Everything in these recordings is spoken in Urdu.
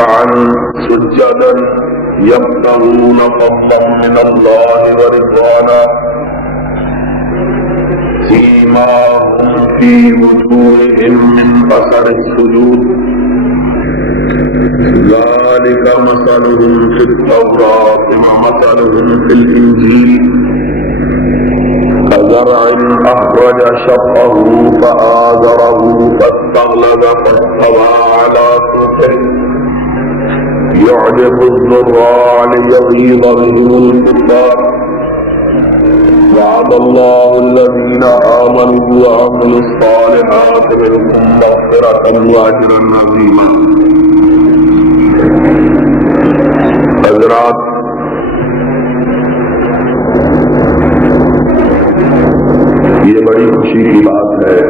ركعا سجدا يبتغون فضلا من الله ورضوانا سيماهم في وجوههم من أثر السجود ذلك مثلهم في التوراة ومثلهم في الإنجيل كزرع أخرج شطأه فآزره فاستغلظ فاستوى على سوقه يعجب الزراع ليغيظ بهم الكفار وعد الله الذين آمنوا وعملوا الصالحات منهم مغفرة وأجرا عظيما. حضرات، یہ بڑی خوشی کی بات ہے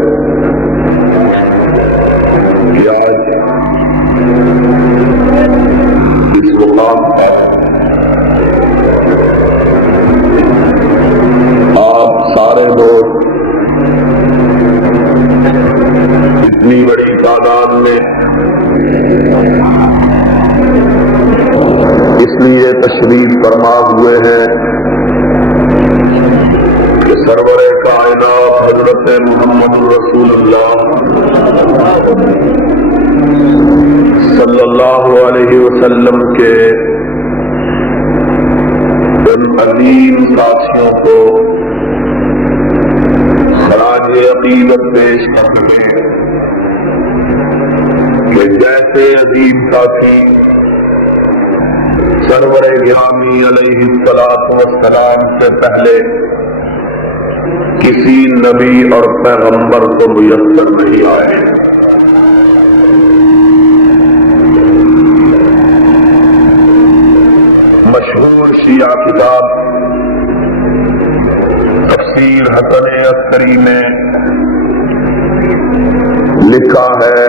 کہ آج اس مقام پر آپ سارے لوگ اتنی بڑی تعداد میں اس لیے تشریف فرما ہوئے ہیں کہ سرور کائنات حضرت محمد رسول اللہ صلی اللہ علیہ وسلم کے ان عظیم ساتھیوں کو خراج عقیدت پیش کر سکے کہ جیسے عظیم ساتھی سرور گرامی علیہ السلام سے پہلے کسی نبی اور پیغمبر کو میسر نہیں آئے. مشہور شیعہ کتاب تفسیر حسن عسکری میں لکھا ہے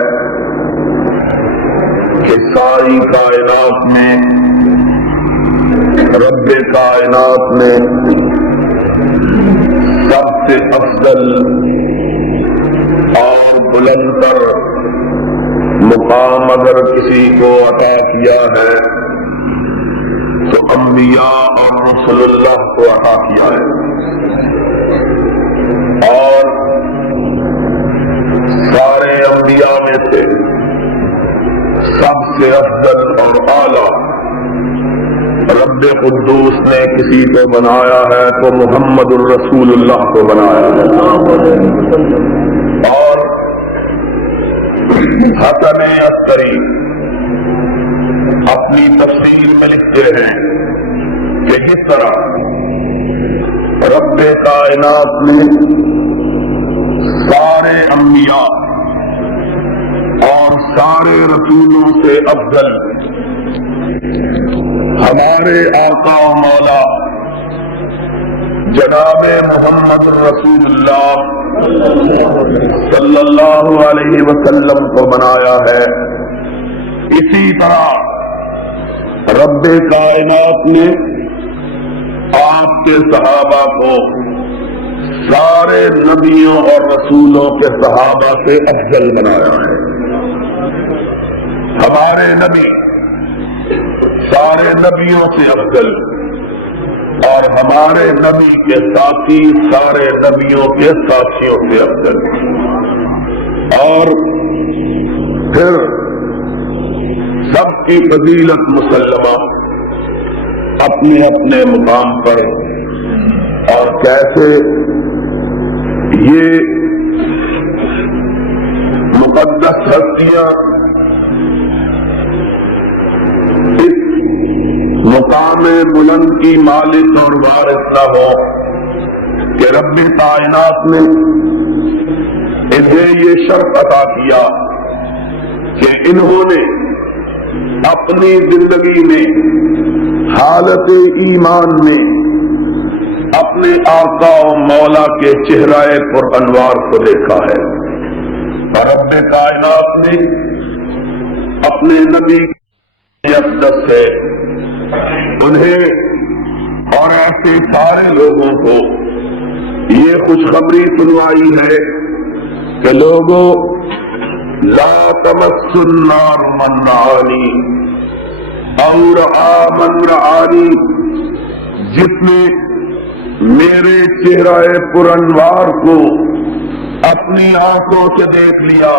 کہ ساری کائنات میں رب کائنات نے سب سے افضل اور بلند تر مقام اگر کسی کو عطا کیا ہے تو انبیاء اور رسول اللہ کو عطا کیا ہے، اور سارے انبیاء میں سے سب سے افضل اور اعلیٰ رب قدوس نے کسی کو بنایا ہے تو محمد الرسول اللہ کو بنایا ہے. اور حسن عسکری اپنی تفسیر میں لکھتے ہیں کہ اس طرح رب کائنات نے سارے انبیاء اور سارے رسولوں سے افضل ہمارے آقا و مولا جناب محمد رسول اللہ صلی اللہ علیہ وسلم کو بنایا ہے. اسی طرح رب کائنات نے آپ کے صحابہ کو سارے نبیوں اور رسولوں کے صحابہ سے افضل بنایا ہے. ہمارے نبی سارے نبیوں سے افضل اور ہمارے نبی کے ساتھی سارے نبیوں کے ساتھیوں سے افضل. اور پھر سب کی فضیلت مسلمہ اپنے اپنے مقام پر، اور کیسے یہ مقدس ہستیاں اس مقام بلند کی مالک اور وارث نہ ہو کہ رب کائنات نے انہیں یہ شرف عطا کیا کہ انہوں نے اپنی زندگی میں حالت ایمان میں اپنے آقا و مولا کے چہرہ پر انوار کو دیکھا ہے، اور رب کائنات نے اپنے نبی کی اقدس سے انہیں اور ایسے سارے لوگوں کو یہ خوشخبری سنوائی ہے کہ لوگوں لا تمس النار من رآنی اور آمن رعانی، جس نے میرے چہرہ پرانوار کو اپنی آنکھوں سے دیکھ لیا،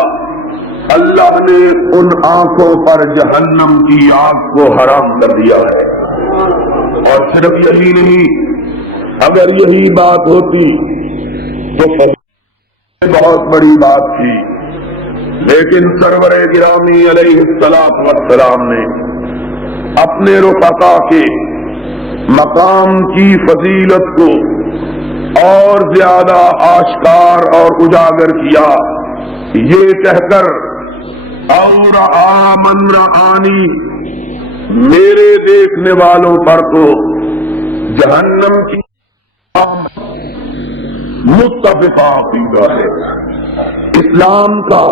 اللہ نے ان آنکھوں پر جہنم کی آگ کو حرام کر دیا ہے۔ اور صرف یہی نہیں، اگر یہی بات ہوتی تو بہت بڑی بات تھی، لیکن سرور گرامی علیہ السلام نے اپنے رفقا کے مقام کی فضیلت کو اور زیادہ آشکار اور اجاگر کیا، یہ کہہ کر اور آمن رعانی، میرے دیکھنے والوں پر تو جہنم کی متفقہ عقیدہ ہے، اسلام کا،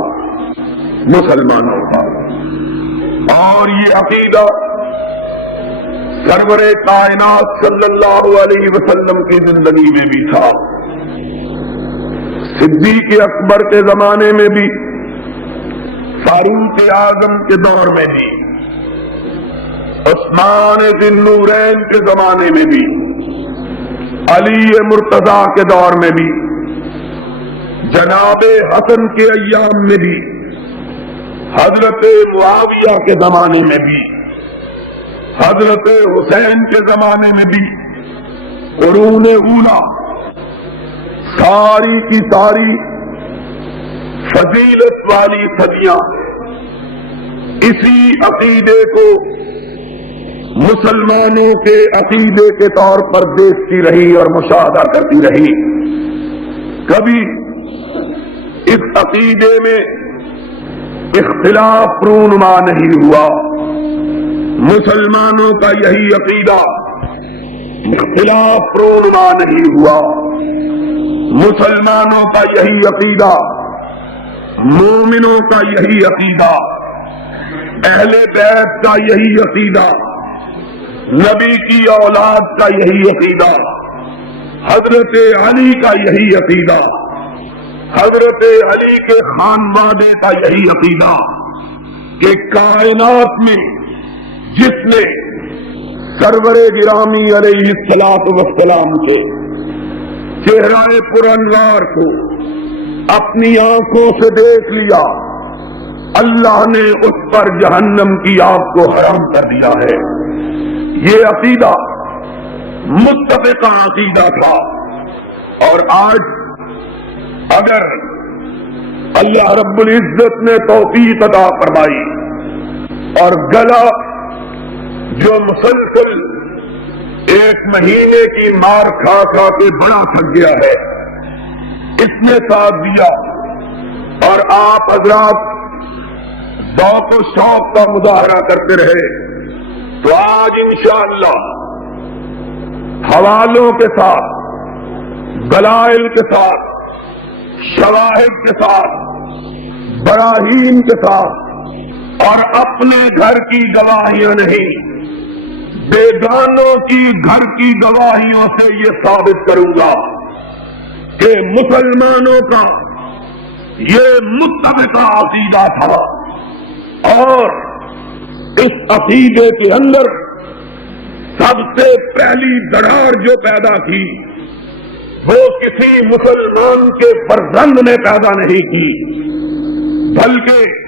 مسلمانوں کا، اور یہ عقیدہ سرور کائنات صلی اللہ علیہ وسلم کی زندگی میں بھی تھا، صدیق اکبر کے زمانے میں بھی، فاروق اعظم کے دور میں بھی، عثمان ذی النورین کے زمانے میں بھی، علی مرتضیٰ کے دور میں بھی، جناب حسن کے ایام میں بھی، حضرت معاویہ کے زمانے میں بھی، حضرت حسین کے زمانے میں بھی، قرون اولا ساری کی ساری فضیلت والی صدیاں اسی عقیدے کو مسلمانوں کے عقیدے کے طور پر دیکھتی رہی اور مشاہدہ کرتی رہی۔ کبھی اس عقیدے میں اختلاف رونما نہیں ہوا، مسلمانوں کا یہی عقیدہ اختلاف رونما نہیں ہوا، مسلمانوں کا یہی عقیدہ، مومنوں کا یہی عقیدہ، اہل بیت کا یہی عقیدہ، نبی کی اولاد کا یہی عقیدہ، حضرت علی کا یہی عقیدہ، حضرت علی کے خانوادے کا یہی عقیدہ کہ کائنات میں جس نے سرور گرامی علیہ السلام کے چہرہ پرانوار کو اپنی آنکھوں سے دیکھ لیا، اللہ نے اس پر جہنم کی آگ کو حرام کر دیا ہے۔ یہ عقیدہ متفقہ عقیدہ تھا، اور آج اگر اللہ رب العزت نے توفیق عطا فرمائی اور گلا جو مسلسل 1 مہینے کی مار کھا کھا کے بڑا تھک گیا ہے، اس نے ساتھ دیا اور آپ حضرات ذوق و شوق کا مظاہرہ کرتے رہے، تو آج انشاءاللہ حوالوں کے ساتھ، دلائل کے ساتھ، شواہد کے ساتھ، براہین کے ساتھ، اور اپنے گھر کی گواہیاں نہیں، بیگانوں کی گھر کی گواہیوں سے یہ ثابت کروں گا کہ مسلمانوں کا یہ متفقہ عقیدہ تھا، اور اس عقیدے کے اندر سب سے پہلی دراڑ جو پیدا کی وہ کسی مسلمان کے فرزند نے پیدا نہیں کی، بلکہ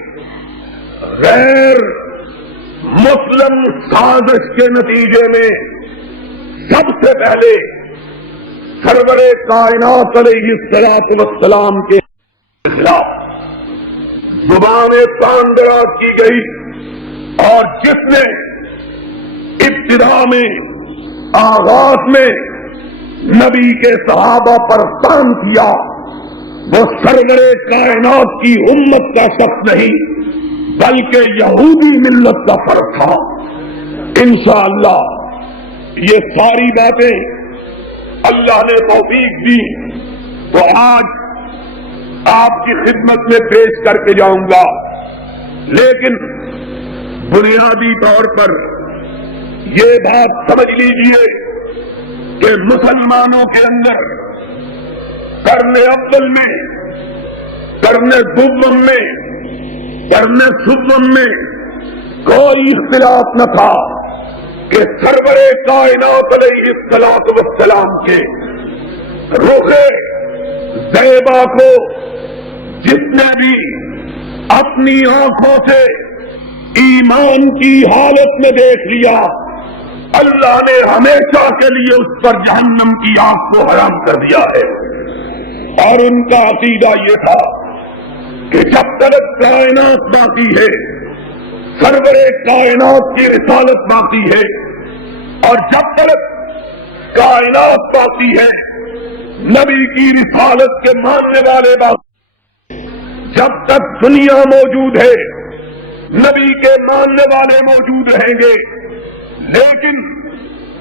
غیر مسلم سازش کے نتیجے میں سب سے پہلے سرور کائنات علیہ السلام کے خلاف زبان تان دراز کی گئی، اور جس نے ابتدا میں، آغاز میں نبی کے صحابہ پر تان کیا، وہ سرور کائنات کی امت کا شخص نہیں بلکہ یہودی ملت کا فرد تھا۔ انشاءاللہ یہ ساری باتیں اللہ نے توفیق دی تو آج آپ کی خدمت میں پیش کر کے جاؤں گا، لیکن بنیادی طور پر یہ بات سمجھ لیجئے کہ مسلمانوں کے اندر قرن اول میں، قرن دوم میں، قرن سوم میں کوئی اختلاف نہ تھا کہ سرور کائنات علیہ الصلوۃ والسلام کے رخ زیبا کو جس نے بھی اپنی آنکھوں سے ایمان کی حالت میں دیکھ لیا، اللہ نے ہمیشہ کے لیے اس پر جہنم کی آگ کو حرام کر دیا ہے۔ اور ان کا عقیدہ یہ تھا کہ جب تک کائنات باقی ہے، سرور کائنات کی رسالت باقی ہے، اور جب تک کائنات باقی ہے نبی کی رسالت کے ماننے والے باقی، جب تک دنیا موجود ہے نبی کے ماننے والے موجود رہیں گے۔ لیکن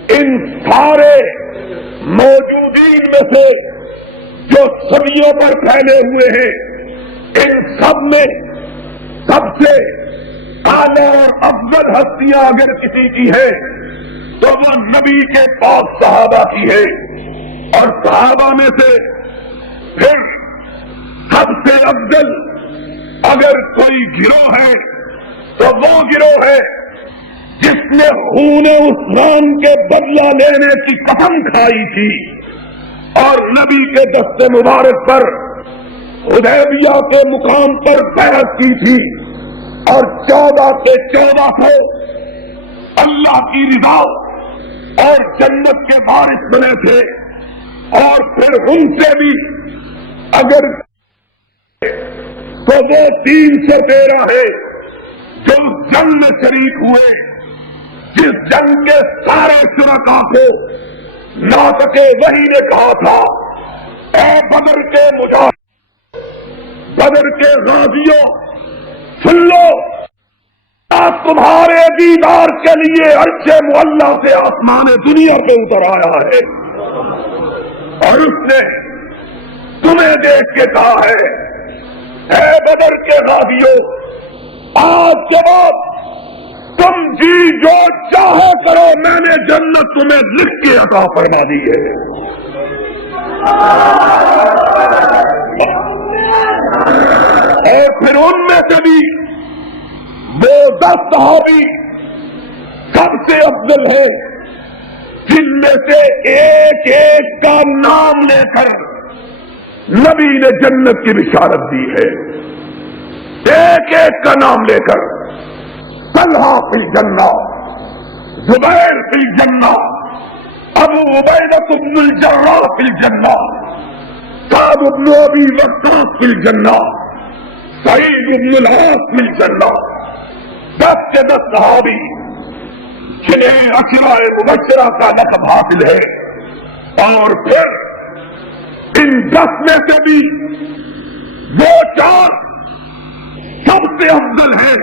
ان سارے موجودین میں سے جو صدیوں پر پھیلے ہوئے ہیں، ان سب میں سب سے اعلیٰ اور افضل ہستیاں اگر کسی کی ہے تو وہ نبی کے پاک صحابہ کی ہے، اور صحابہ میں سے پھر سب سے افضل اگر کوئی گروہ ہے تو وہ گروہ ہے جس نے خون عثمان کے بدلہ لینے کی قسم کھائی تھی اور نبی کے دست مبارک پر حدیبیہ کے مقام پر بیعت کی تھی، اور 14 کے 1400 اللہ کی رضا اور جنت کے وارث بنے تھے۔ اور پھر ان سے بھی اگر تو وہ 313 ہے جو اس جنگ میں شریک ہوئے، جس جنگ کے سارے شرکاء کو ناطق وحی نے کہا تھا، اے بدر کے مجاہد، بدر کے غازیوں، سن لو، آج تمہارے دیدار کے لیے عرش معلی سے آسمان دنیا پہ اتر آیا ہے، اور اس نے تمہیں دیکھ کے کہا ہے، اے بدر کے غازیوں، آج کے بعد تم جی جو چاہے کرو، میں نے جنت تمہیں لکھ کے عطا فرما دی ہے۔ اور پھر ان میں سے بھی وہ 10 صحابی سب سے افضل ہے جن میں سے ایک ایک کا نام لے کر نبی نے جنت کی بشارت دی ہے، ایک ایک کا نام لے کر، طلحہ فی الجنہ، زبیر فی الجنہ، ابو عبیدہ بن الجراح فی الجنہ، سعد بن ابی وقاص فی الجنہ، سعید بن العاص فی الجنہ، 10 کے 10 صحابی جنہیں عشرہ مبشرہ کا لقب حاصل ہے۔ اور پھر ان 10 میں سے بھی وہ 4 سب سے افضل ہے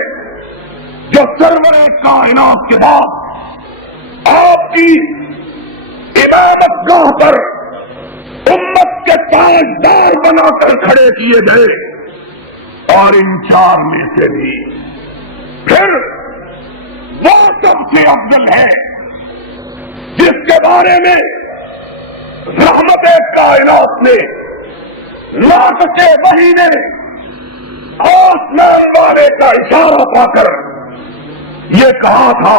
جو سرور کائنات کے بعد آپ کی امامت گاہ پر امت کے تاجدار بنا کر کھڑے کیے گئے۔ اور ان 4 میں سے بھی پھر وہ سب سے افضل ہے جس کے بارے میں رحمت کائنات نے، ناطق وحی نے آسمان والے کا اشارہ پا کر یہ کہا تھا،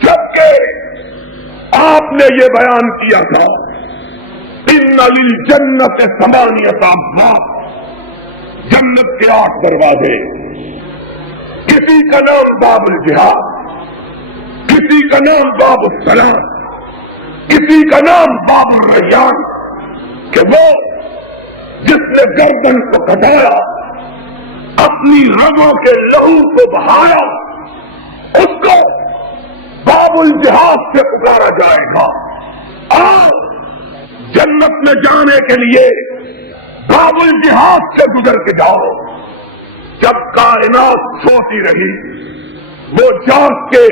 جبکہ آپ نے یہ بیان کیا تھا، ان للجنت 8 ابواب، جنت کے 8 دروازے، کسی کا نام باب الجہاد، کسی کا نام باب السلام، کسی کا نام باب الریان، کہ وہ جس نے گردن کو کٹایا، اپنی رگوں کے لہو کو بہایا، اس کو باب الجہاد سے پکارا جائے گا۔ آؤ جنت میں جانے کے لیے باب الجہاد سے گزر کے جاؤ۔ جب کائنات سوتی رہی، وہ جاگ کے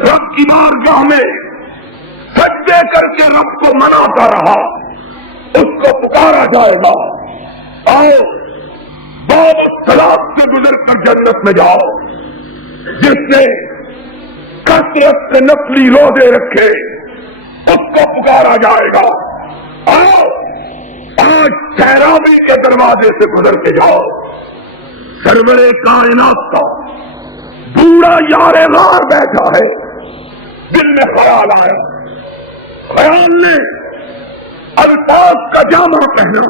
رب کی بارگاہ میں سجدے کر کے رب کو مناتا رہا، اس کو پکارا جائے گا، آؤ باب الصلاۃ سے گزر کر جنت میں جاؤ۔ جس نے کثرت سے نفلی روزے رکھے، اس کو پکارا جائے گا، آؤ آج تراوی کے دروازے سے گزر کے جاؤ۔ سرور کائنات کا بوڑھا یار غار بیٹھا ہے، دل میں خیال آیا، خیال نے الفاظ کا جامع پہنا،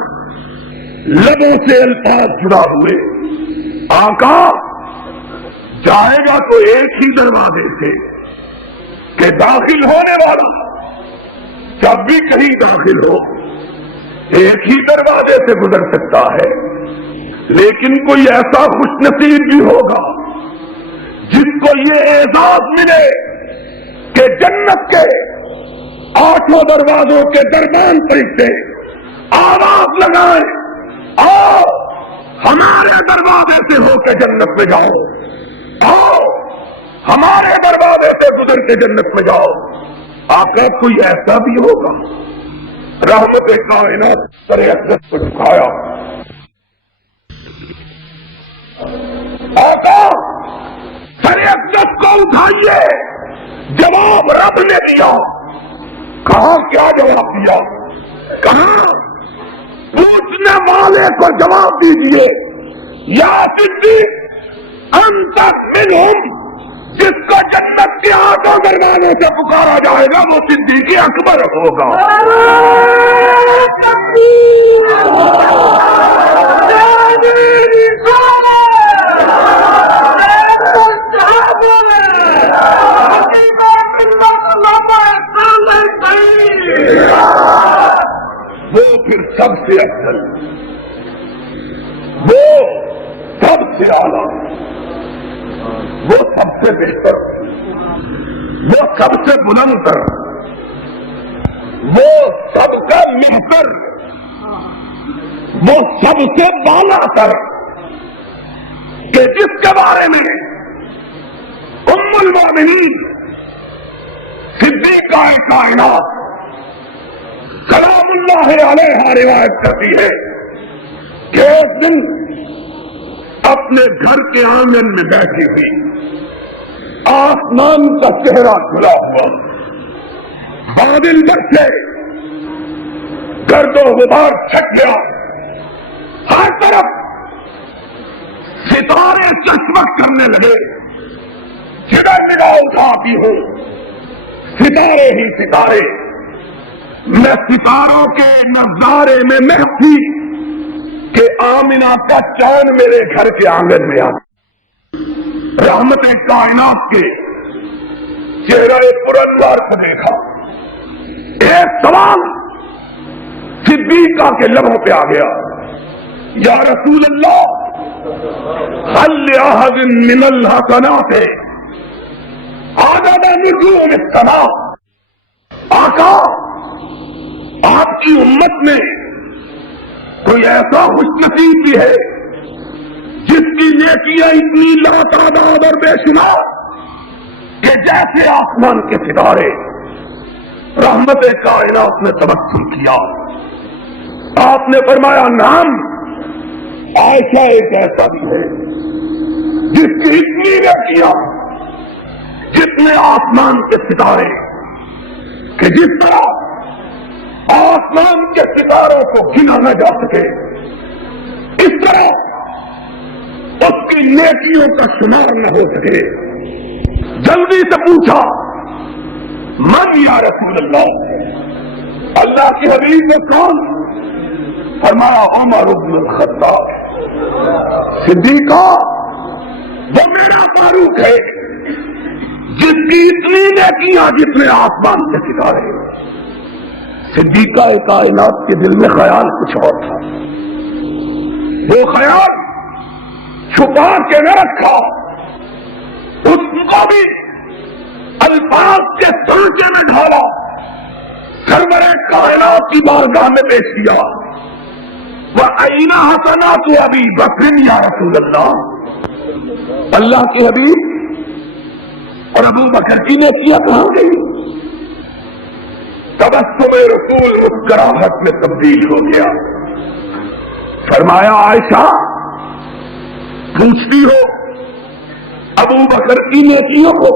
لبوں سے الفاظ جڑا ہوئے، آقا جائے گا تو ایک ہی دروازے سے کہ داخل ہونے والا جب بھی کہیں داخل ہو ایک ہی دروازے سے گزر سکتا ہے، لیکن کوئی ایسا خوش نصیب بھی ہوگا جس کو یہ اعزاز ملے کہ جنت کے 8 دروازوں کے درمیان فرشتے آواز لگائیں، آؤ ہمارے دروازے سے ہو کے جنت میں جاؤ، آؤ ہمارے دروازے سے گزر کے جنت میں جاؤ۔ آقا کوئی ایسا بھی ہوگا؟ رحمت کائنات سر اقدس کو جھکایا، آقا سر اقدس کو اٹھائیے، جواب رب نے دیا۔ کہاں کیا جواب دیا؟ کہاں پوچھنے والے کو جواب دیجیے، یا صدیق انت منہم، جس کو جنت کے 8 دروازوں سے پکارا جائے گا وہ صدیق اکبر ہوگا۔ وہ پھر سب سے افضل، وہ سب سے اعلیٰ، وہ سب سے بہتر، وہ سب سے بلندر، وہ سب کا مہتر، وہ سب سے بالا تر، کہ جس کے بارے میں ام المومنین صدیقہ کائنات سلام اللہ علیہا روایت کرتی ہے کہ ایک دن اپنے گھر کے آنگن میں بیٹھی ہوئی، آسمان کا چہرہ کھلا ہوا، بادل برسے، گرد و غبار چھٹ گیا، ہر طرف ستارے چشمک کرنے لگے، جدھر نگاہ اٹھاتی ہوں ستارے ہی ستارے، میں ستاروں کے نظارے میں محفی کہ آمنہ کا چاند میرے گھر کے آنگن میں آ، رحمت کائنات کے چہرے پرانوار کو دیکھا، ایک سوال صدیقہ کے لبوں پہ آ گیا، یا رسول اللہ هل لأحد من الحسنات عدد نجوم السماء، آقا آپ کی امت میں کوئی ایسا خوش نصیب بھی ہے جس کی نیکیاں اتنی لاتعداد اور بے شمار کہ جیسے آسمان کے ستارے؟ رحمت کائنات نے تبسم کیا، آپ نے فرمایا نام، عائشہ ایک ایسا بھی ہے جس کی اتنی نیکیاں جتنے آسمان کے ستارے، کہ جس طرح آسمان کے ستاروں کو گنا نہ جا سکے اس طرح اس کی نیکیوں کا شمار نہ ہو سکے۔ جلدی سے پوچھا من یا رسول اللہ، اللہ کی حبیب میں کون؟ فرمایا عمر بن الخطاب، صدیقہ وہ میرا فاروق ہے جس کی اتنی نیکیاں جتنے آسمان کے ستارے۔ صدیقہ کائنات کے دل میں خیال کچھ اور تھا، وہ خیال چھپا کے نہ رکھا، اس کو بھی الفاظ کے سانچے میں ڈھالا، سرور کائنات کی بارگاہ میں پیش کیا، وَأَيْنَ حَسَنَاتُ أَبِي بَكْرٍ يَا رَسُولَ اللَّهِ، اللہ کے حبیب اور ابو بکر کی نیکیاں کہاں گئی؟ تبسم رسول مسکراہٹ میں تبدیل ہو گیا، فرمایا عائشہ پوچھتی ہو ابو بکر کی نیکیوں کو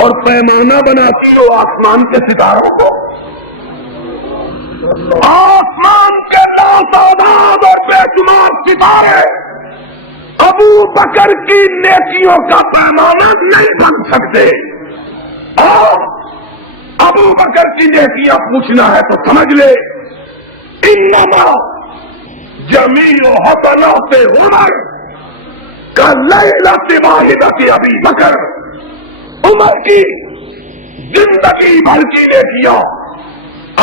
اور پیمانہ بناتی ہو آسمان کے ستاروں کو؟ آسمان کے لاتعداد اور بے شمار ستارے ابو بکر کی نیکیوں کا پیمانہ نہیں بن سکتے، ابو بکر کی نیکیاں پوچھنا ہے تو سمجھ لے انما جمیع حسنات عمر کلیلۃ واحدۃ ابی بکر، عمر کی زندگی بھر کی نیکیاں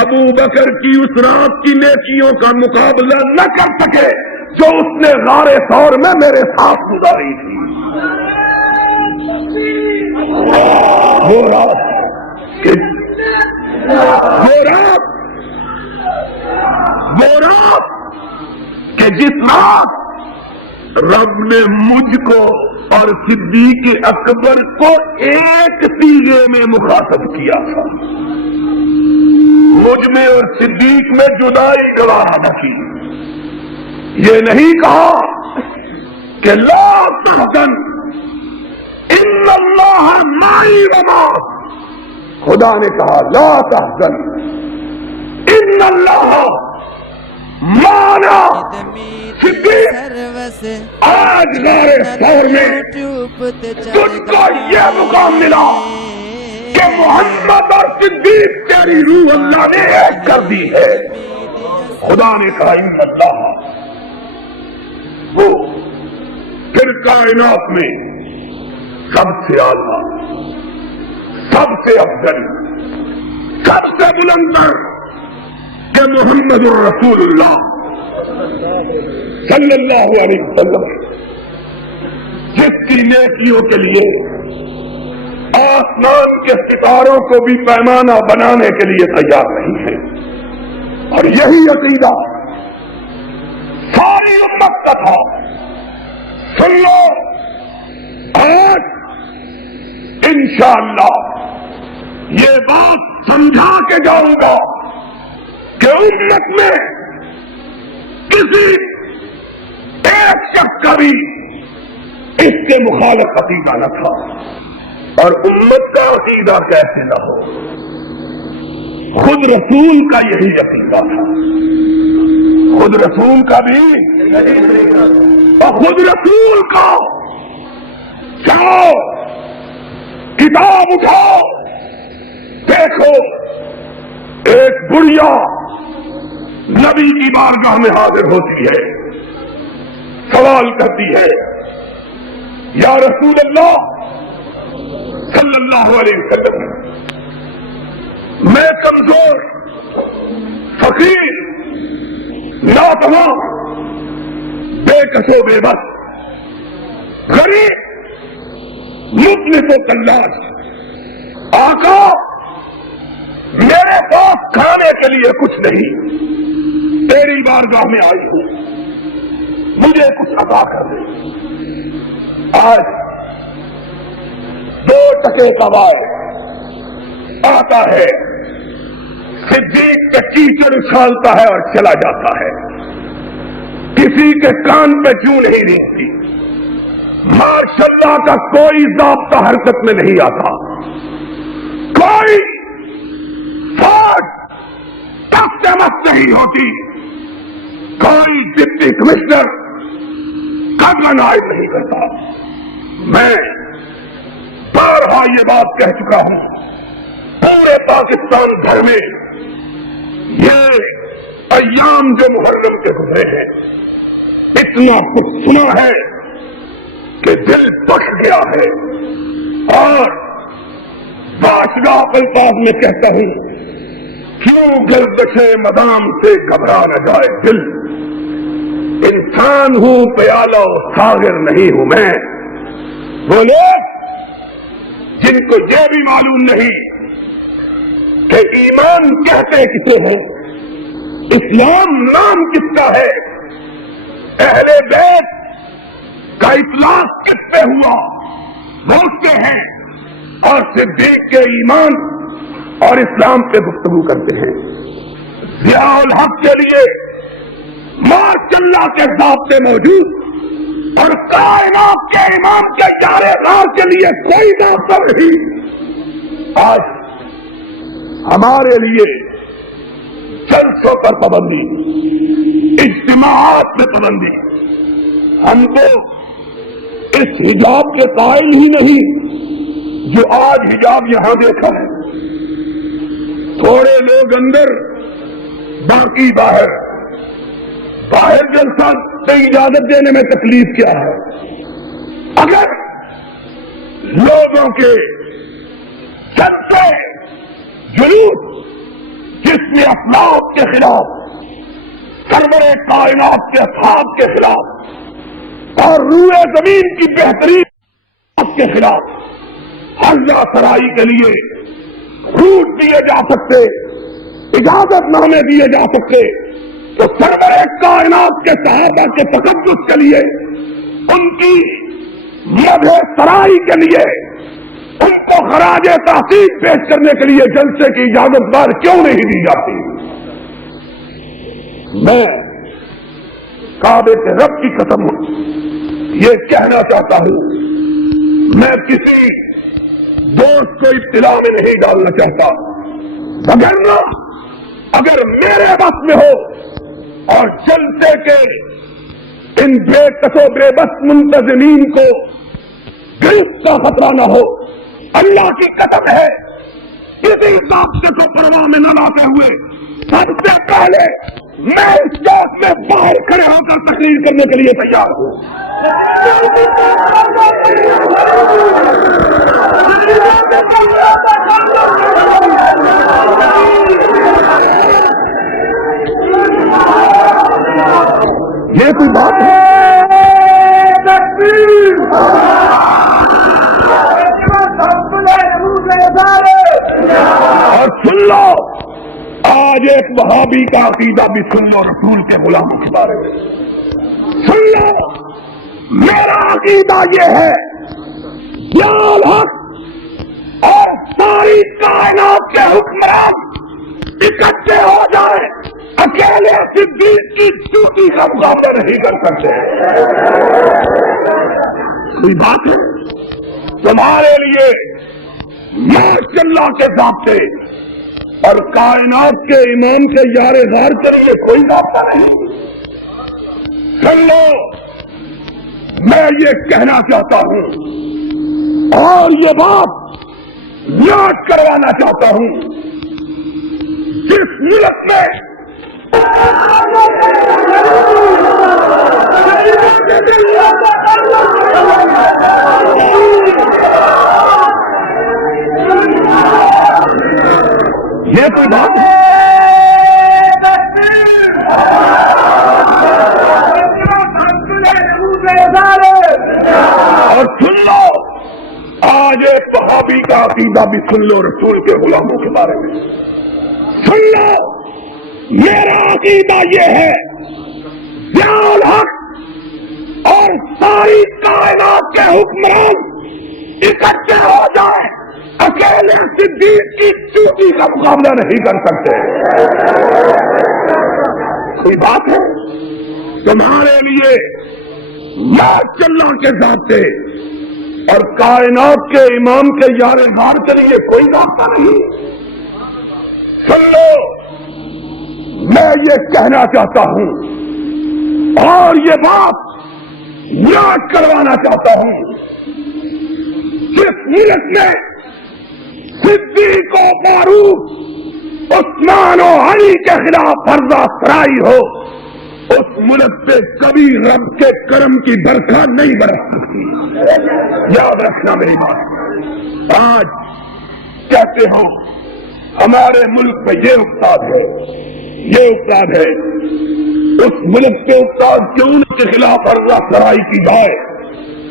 ابو بکر کی اس رات کی نیکیوں کا مقابلہ نہ کر سکے جو اس نے غار ثور میں میرے ساتھ گزاری تھی۔ وہ رات کہ جس رات رب نے مجھ کو اور صدیق اکبر کو ایک سیغے میں مخاطب کیا تھا، مجھ میں اور صدیق میں جدائی گوارا نہ کی۔ یہ نہیں کہا کہ لا تحزن ان اللہ معی ومعک، خدا نے کہا لا تحزن ان اللہ مانا۔ صدیق آج غار ثور میں تجھ کو یہ مقام ملا کہ محمد اور صدیق تیری روح اللہ نے ایک کر دی ہے۔ خدا نے کہا ان اللہ، وہ پھر کائنات میں سب سے اعلیٰ، سب سے افضل، سب سے بلندر کہ محمد الرسول اللہ صلی اللہ علیہ وسلم، جس کی نیکیوں کے لیے آسمان کے ستاروں کو بھی پیمانہ بنانے کے لیے تیار نہیں ہے۔ اور یہی عقیدہ ساری امت کا تھا۔ سن لو، آج انشاءاللہ یہ بات سمجھا کے جاؤں گا کہ امت میں کسی ایک شخص کا بھی اس کے مخالف عقیدہ نہ تھا، اور امت کا عقیدہ کیسے نہ ہو، خود رسول کا یہی عقیدہ تھا، خود رسول کا بھی، اور خود رسول کا جاؤ کتاب اٹھاؤ، دیکھو ایک بڑھیا نبی کی بارگاہ میں حاضر ہوتی ہے، سوال کرتی ہے یا رسول اللہ صلی اللہ علیہ وسلم، میں کمزور، فقیر، ناتواں، بے کس و بے بس، غریب، مفلس و کلاش، آقا میرے پاس کھانے کے لیے کچھ نہیں، تیری بارگاہ میں آئی ہوں، مجھے کچھ عطا کر دے۔ آج 2 ٹکے کا وائر آتا ہے، صدیق کے کیچڑ اچھالتا ہے اور چلا جاتا ہے، کسی کے کان پہ جوں نہیں رہتی، ماشاءاللہ کا کوئی ضابطہ حرکت میں نہیں آتا، کوئی فوج تخت مست نہیں ہوتی، کوئی ڈپٹی کمشنر قبل عنایت نہیں کرتا۔ میں بارہا یہ بات کہہ چکا ہوں، پورے پاکستان بھر میں یہ ایام جو محرم کے گزرے ہیں، اتنا کچھ سنا ہے کہ دل بخش گیا ہے، اور باشگاہ الفاظ میں کہتا ہوں کیوں گردش مدام سے گھبرا نہ جائے دل، انسان ہوں پیالہ ساغر نہیں ہوں میں۔ بولے جن کو یہ بھی معلوم نہیں کہ ایمان کہتے کسے ہیں، اسلام نام کس کا ہے، اہل بیت کا اطلاق کس پہ ہوا، وہ اس سے ہیں، اور صدیق کے ایمان اور اسلام پہ گفتگو کرتے ہیں۔ ضیاء الحق کے لیے مارچ اللہ کے ضابطے موجود، اور کائنات کے امام کے یار راہ کے لیے کوئی ضابطہ نہیں۔ آج ہمارے لیے جلسوں پر پابندی، اجتماعات پہ پابندی، ہم کو اس حجاب کے قائل ہی نہیں، جو آج حجاب یہاں دیکھا ہے، تھوڑے لوگ اندر باقی باہر جلسہ سے اجازت دینے میں تکلیف کیا ہے؟ اگر لوگوں کے جلسے جلوس جس میں افلاق کے خلاف، سرور کائنات کے اصحاب کے خلاف اور روئے زمین کی بہترین کے خلاف حلہ سرائی کے لیے روٹ دیے جا سکتے، اجازت نامے دیے جا سکتے، تو سرور کائنات کے صحابہ کے تقدس کے لیے، ان کی مدح سرائی کے لیے، ان کو خراج تحسین پیش کرنے کے لیے جلسے کی اجازت بار کیوں نہیں دی جاتی؟ میں کعبے کے رب کی قسم یہ کہنا چاہتا ہوں، میں کسی دوست کو اطلاع میں نہیں ڈالنا چاہتا، وگرنہ اگر میرے بس میں ہو اور جلسے کے ان بے کس و بے بس منتظمین کو گرفت کا خطرہ نہ ہو، اللہ کی قسم ہے کسی ضابطے کو پرواہ میں نہ لاتے ہوئے سب سے پہلے میں اس چوک میں باہر کھڑے ہو کر تقریر کرنے کے لیے تیار ہوں۔ یہ کوئی بات ہے؟ اور سن لو، آج ایک وہابی کا عقیدہ بھی سن لو رسول کے غلاموں کے بارے میں۔ سن لو، میرا عقیدہ یہ ہے یا الحق اور ساری کائنات کے حکمران اکٹھے ہو جائیں، اکیلے صدیق کی چوٹی کا مقابلہ نہیں کر سکتے۔ کوئی بات ہے؟ تمہارے لیے ماشاء اللہ کے ضابطے اور کائنات کے امام کے یار غار کے لیے کوئی ضابطہ نہیں۔ سن لو، میں یہ کہنا چاہتا ہوں اور یہ بات یاد کروانا چاہتا ہوں، جس ملک میں یہ کوئی بات ہے؟ اور سن لو، آج ایک صحابی کا عقیدہ بھی سن لو رسول کے غلاموں کے بارے میں۔ سن لو، میرا عقیدہ یہ ہے یا الحق اور ساری کائنات کے حکمران اکٹھے ہو جائیں، اکیلے صدیق کی چوٹی کا مقابلہ نہیں کر سکتے۔ کوئی بات ہے؟ تمہارے لیے ماشاء اللہ کے ضابطے اور کائنات کے امام کے یار غار کے لیے کوئی ضابطہ نہیں۔ سن لو، میں یہ کہنا چاہتا ہوں اور یہ بات یاد کروانا چاہتا ہوں، جس ملک میں صدیق و فاروق، عثمان و علی کے خلاف فرضہ سرائی ہو، اس ملک سے کبھی رب کے کرم کی برکھا نہیں برس سکتی۔ یاد رکھنا میری بات۔ آج کہتے ہوں ہمارے ملک میں یہ استاد ہے، یہ استاد ہے، اس ملک کے استاد کیوں کے خلاف فرضہ سرائی کی جائے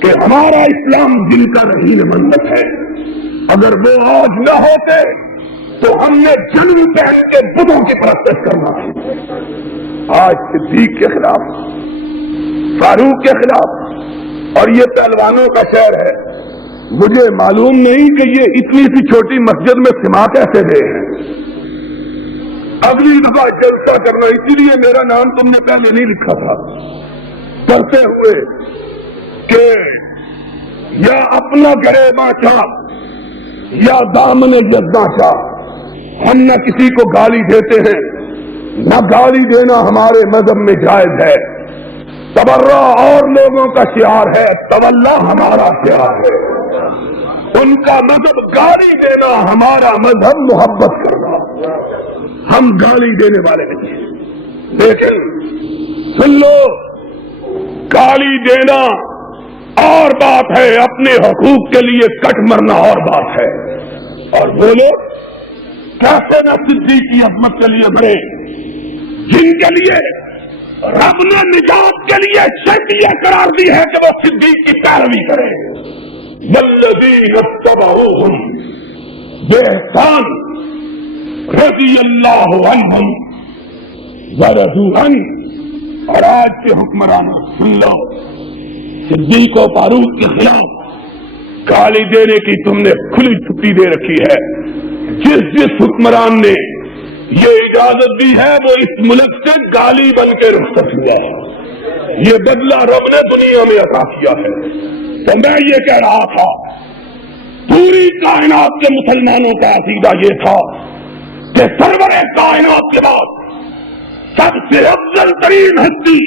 کہ ہمارا اسلام دل کا رہین منت ہے۔ اگر وہ آج نہ ہوتے تو ہم نے جنم پہن کے بتوں کی پرستش کرنا ہے۔ آج صدیق کے خلاف، فاروق کے خلاف، اور یہ پہلوانوں کا شہر ہے، مجھے معلوم نہیں کہ یہ اتنی سی چھوٹی مسجد میں سما کیسے گئے ہیں۔ اگلی دفعہ جلسہ کرنا، اسی لیے میرا نام تم نے پہلے نہیں لکھا تھا، کرتے ہوئے کہ یا اپنا گرے باچا یا دامن جذبہ چاہ۔ ہم نہ کسی کو گالی دیتے ہیں، نہ گالی دینا ہمارے مذہب میں جائز ہے۔ تبرہ اور لوگوں کا شعار ہے، تولا ہمارا شعار ہے۔ ان کا مذہب گالی دینا، ہمارا مذہب محبت کرنا. ہم گالی دینے والے نہیں ہیں. لیکن سن لو، گالی دینا اور بات ہے، اپنے حقوق کے لیے کٹ مرنا اور بات ہے. اور وہ لوگ کیسے نہ صدیق کی عظمت کے لیے بڑے، جن کے لیے رب نے نجات کے لیے شرط یہ قرار دی ہے کہ وہ صدیق کی پیروی کرے. والذین اتبعوہم بإحسان رضی اللہ عنہم ورضوا عنہ. اور آج کے حکمرانوں سن لو، صدیق و فاروق کے خلاف گالی دینے کی تم نے کھلی چھٹی دے رکھی ہے. جس حکمران نے یہ اجازت دی ہے وہ اس ملک سے گالی بن کے رخصت ہوا. یہ بدلہ رب نے دنیا میں عطا کیا ہے. تو میں یہ کہہ رہا تھا، پوری کائنات کے مسلمانوں کا عقیدہ یہ تھا کہ سرور کائنات کے بعد سب سے افضل ترین ہستی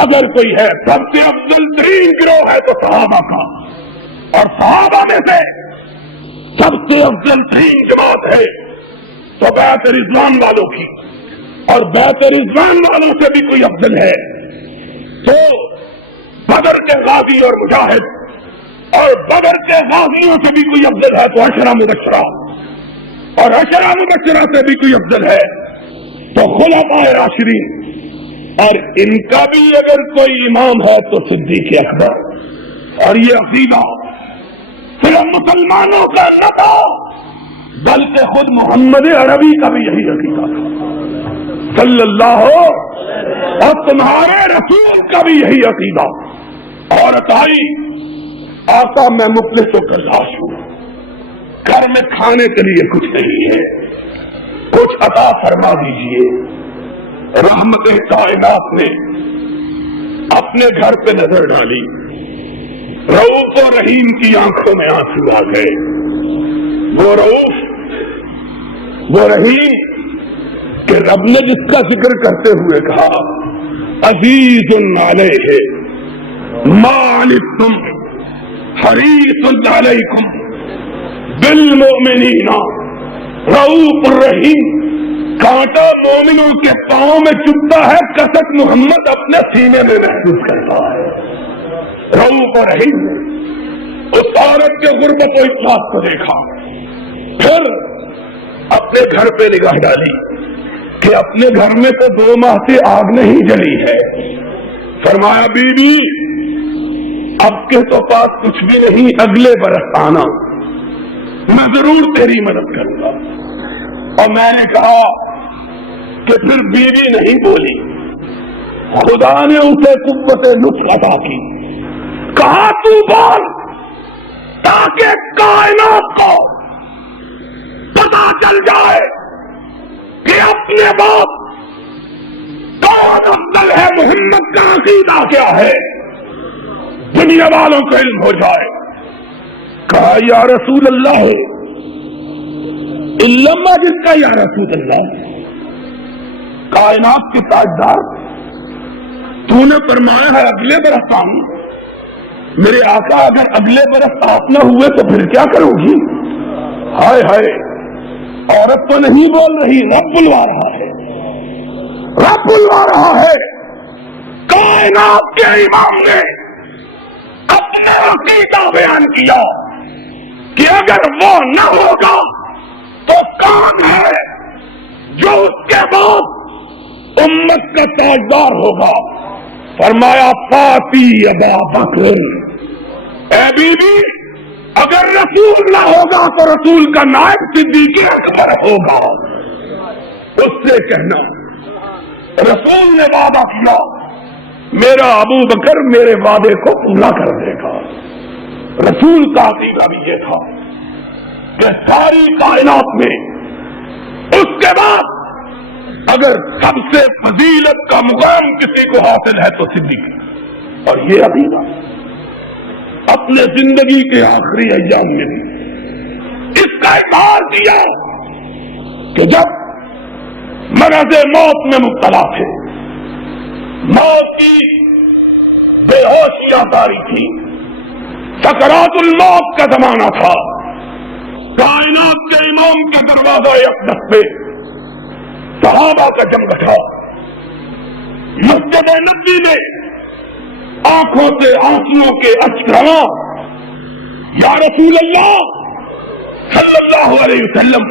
اگر کوئی ہے، سب سے افضل ترین گروہ ہے تو صحابہ کا. اور صحابہ میں سے سب سے افضل ترین جماعت ہے تو بیعت رضوان والوں کی. اور بیعت رضوان والوں سے بھی کوئی افضل ہے تو بدر کے غازی اور مجاہد، اور بدر کے غازیوں سے بھی کوئی افضل ہے تو عشرہ مبشرہ، اور عشرہ مبشرہ سے بھی کوئی افضل ہے تو خلفائے راشدین. اور ان کا بھی اگر کوئی امام ہے تو صدیق اکبر. اور یہ عقیدہ صرف مسلمانوں کا نہ تھا بلکہ خود محمد عربی کا بھی یہی عقیدہ تھا صلی اللہ اور تمہارے رسول کا بھی یہی عقیدہ. عورت آئی، آقا میں مفلس و قرضاش ہوں، گھر میں کھانے کے لیے کچھ نہیں ہے، کچھ عطا فرما دیجیے. رحمت کائنات نے اپنے گھر پہ نظر ڈالی، رؤوف و رحیم کی آنکھوں میں آنسو آ گئے. وہ رؤوف، وہ رحیم کہ رب نے جس کا ذکر کرتے ہوئے کہا عزیز علیہ ما عنتم حریص علیکم بالمؤمنین رؤوف الرحیم. کانٹا مومنوں کے پاؤں میں چبھتا ہے، کسک محمد اپنے سینے میں محسوس کرتا ہے. رؤوف الرحیم نے اس عورت کے غربت و افلاس کو دیکھا، پھر اپنے گھر پہ نگاہ ڈالی کہ اپنے گھر میں تو 2 ماہ سے آگ نہیں جلی ہے. فرمایا بی بی اب کے تو پاس کچھ بھی نہیں، اگلے برس آنا، میں ضرور تیری مدد کروں گا. اور میں نے کہا کہ پھر بیوی نہیں بولی، خدا نے اسے قوت نطق عطا کی. کہا تو بول تاکہ کائنات کو پتا چل جائے کہ اپنے باپ کون افضل ہے، محمد کا عقیدہ کیا ہے، دنیا والوں کو علم ہو جائے. کہا یا رسول اللہ، علما جس کا یا رسول اللہ، کائنات کے تاجدار، تو نے فرمایا ہے اگلے برس آؤں. میرے آقا اگر اگلے برس آپ نہ ہوئے تو پھر کیا کروں گی؟ ہائے ہائے، عورت تو نہیں بول رہی، رب بلوا رہا ہے، رب بلوا رہا ہے. کائنات کے امام نے اپنا عقیدہ بیان کیا کہ اگر وہ نہ ہوگا تو کون ہے جو اس کے بعد امت کا تاجدار ہوگا؟ فرمایا فاتی ابا بکر. اے بی بی اگر رسول نہ ہوگا تو رسول کا نائب صدیق اکبر ہوگا. اس سے کہنا رسول نے وعدہ کیا، میرا ابو بکر میرے وعدے کو پورا کر دے گا. رسول کا عقیدہ بھی یہ تھا کہ ساری کائنات میں اس کے بعد اگر سب سے فضیلت کا مقام کسی کو حاصل ہے تو صدیق. اور یہ عقیدہ اپنے زندگی کے آخری ایام میں بھی اس کا اظہار کیا کہ جب مرض موت میں مبتلا تھے، موت کی بے ہوشیاں تاری تھی، سکرات الموت کا زمانہ تھا، کائنات کے امام کے دروازہ اقدس پہ صحابہ کا جم بیٹھا، مسجد نبی میں آنکھوں سے آنسوؤں کے اشکرا، یا رسول اللہ صلی اللہ علیہ وسلم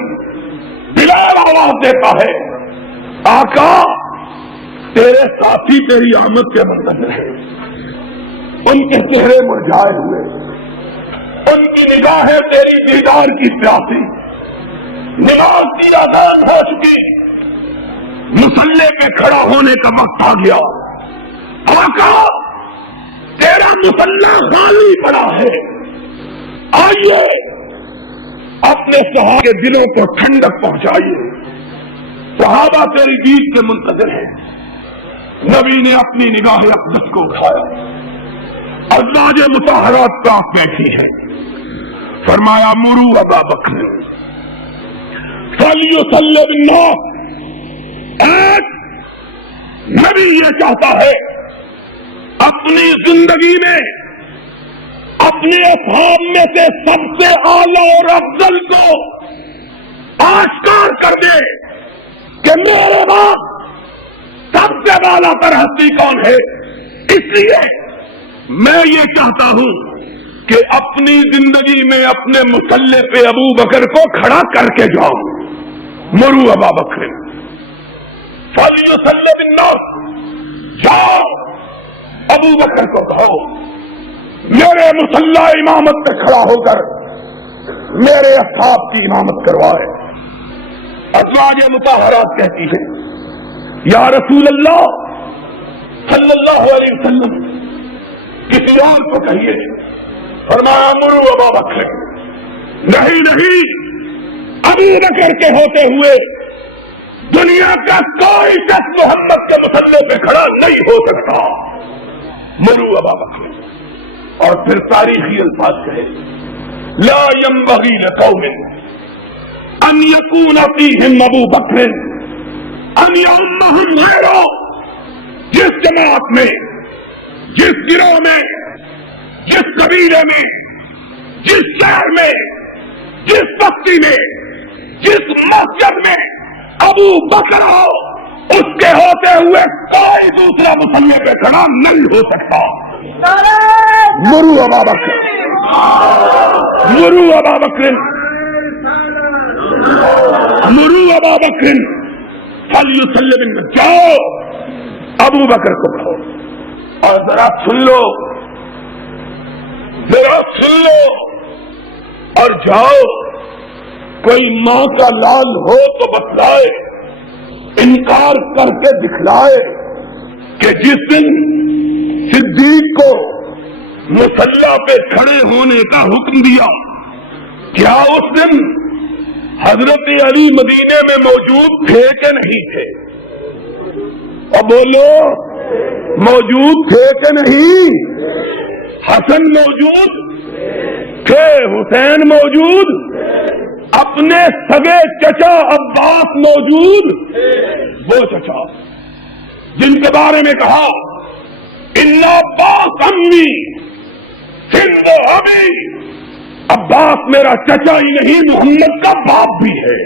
بلال آواز دیتا ہے، آقا تیرے ساتھی تیری آمد کے منتظر ہے، ان کے چہرے مرجھائے ہوئے، ان کی نگاہیں تیری دیدار کی پیاسی، نماز کی اذان ہو چکی، مصلی پہ کھڑا ہونے کا وقت آ گیا، آقا تیرا مصلی خالی پڑا ہے، آئیے اپنے صحابہ کے دلوں کو ٹھنڈک پہنچائیے، صحابہ تیری دید کے منتظر ہیں۔ نبی نے اپنی نگاہ اقدس کو اٹھایا، ازواج مطہرات پاس بیٹھی ہیں، فرمایا مروا ابا بکر فلیصلی بالناس۔ آج نبی یہ چاہتا ہے اپنی زندگی میں اپنے اصحاب میں سے سب سے اعلیٰ اور افضل کو آشکار کر دے کہ میرے بعد سب سے بالا تر ہستی کون ہے۔ اس لیے میں یہ چاہتا ہوں کہ اپنی زندگی میں اپنے مصلی پہ ابو بکر کو کھڑا کر کے جاؤں۔ مرو ابا بکر فلیصلی بالناس، جاؤ ابو بکر کو کہو میرے مصلی امامت پہ کھڑا ہو کر میرے اصحاب کی امامت کروائے۔ ازواج مطہرات کہتی ہیں یا رسول اللہ صلی اللہ علیہ وسلم کسی اور کو کہیے، فرمایا مرو ابا بکر، نہیں ابو بکر کے ہوتے ہوئے دنیا کا کوئی شخص محمد کے مصلی پہ کھڑا نہیں ہو سکتا، مرو ابا بکر۔ اور پھر تاریخی الفاظ کہے لا ينبغي لقوم ان يكون فيهم ابو بکر ان يؤمهم غيره۔ جس جماعت میں، جس گروہ میں، جس قبیلے میں، جس شہر میں، جس بستی میں، جس مسجد میں ابو بکر ہو، اس کے ہوتے ہوئے کوئی دوسرا مصلی پہ کھڑا نہیں ہو سکتا۔ مرو ابا بکر، مرو ابا بکر، مرو ابا بکر فلیصلی بالناس، جاؤ ابو بکر کو کہو۔ اور ذرا سن لو اور جاؤ، کوئی ماں کا لال ہو تو بتلائے، انکار کر کے دکھلائے کہ جس دن صدیق کو مصلی پہ کھڑے ہونے کا حکم دیا، کیا اس دن حضرت علی مدینے میں موجود تھے کہ نہیں تھے؟ اور بولو موجود تھے کہ نہیں؟ حسن موجود تھے، حسین موجود، اپنے سگے چچا عباس موجود، وہ چچا جن کے بارے میں کہا ان عباس امی سندھ ابی، عباس میرا چچا ہی نہیں محمد کا باپ بھی ہے۔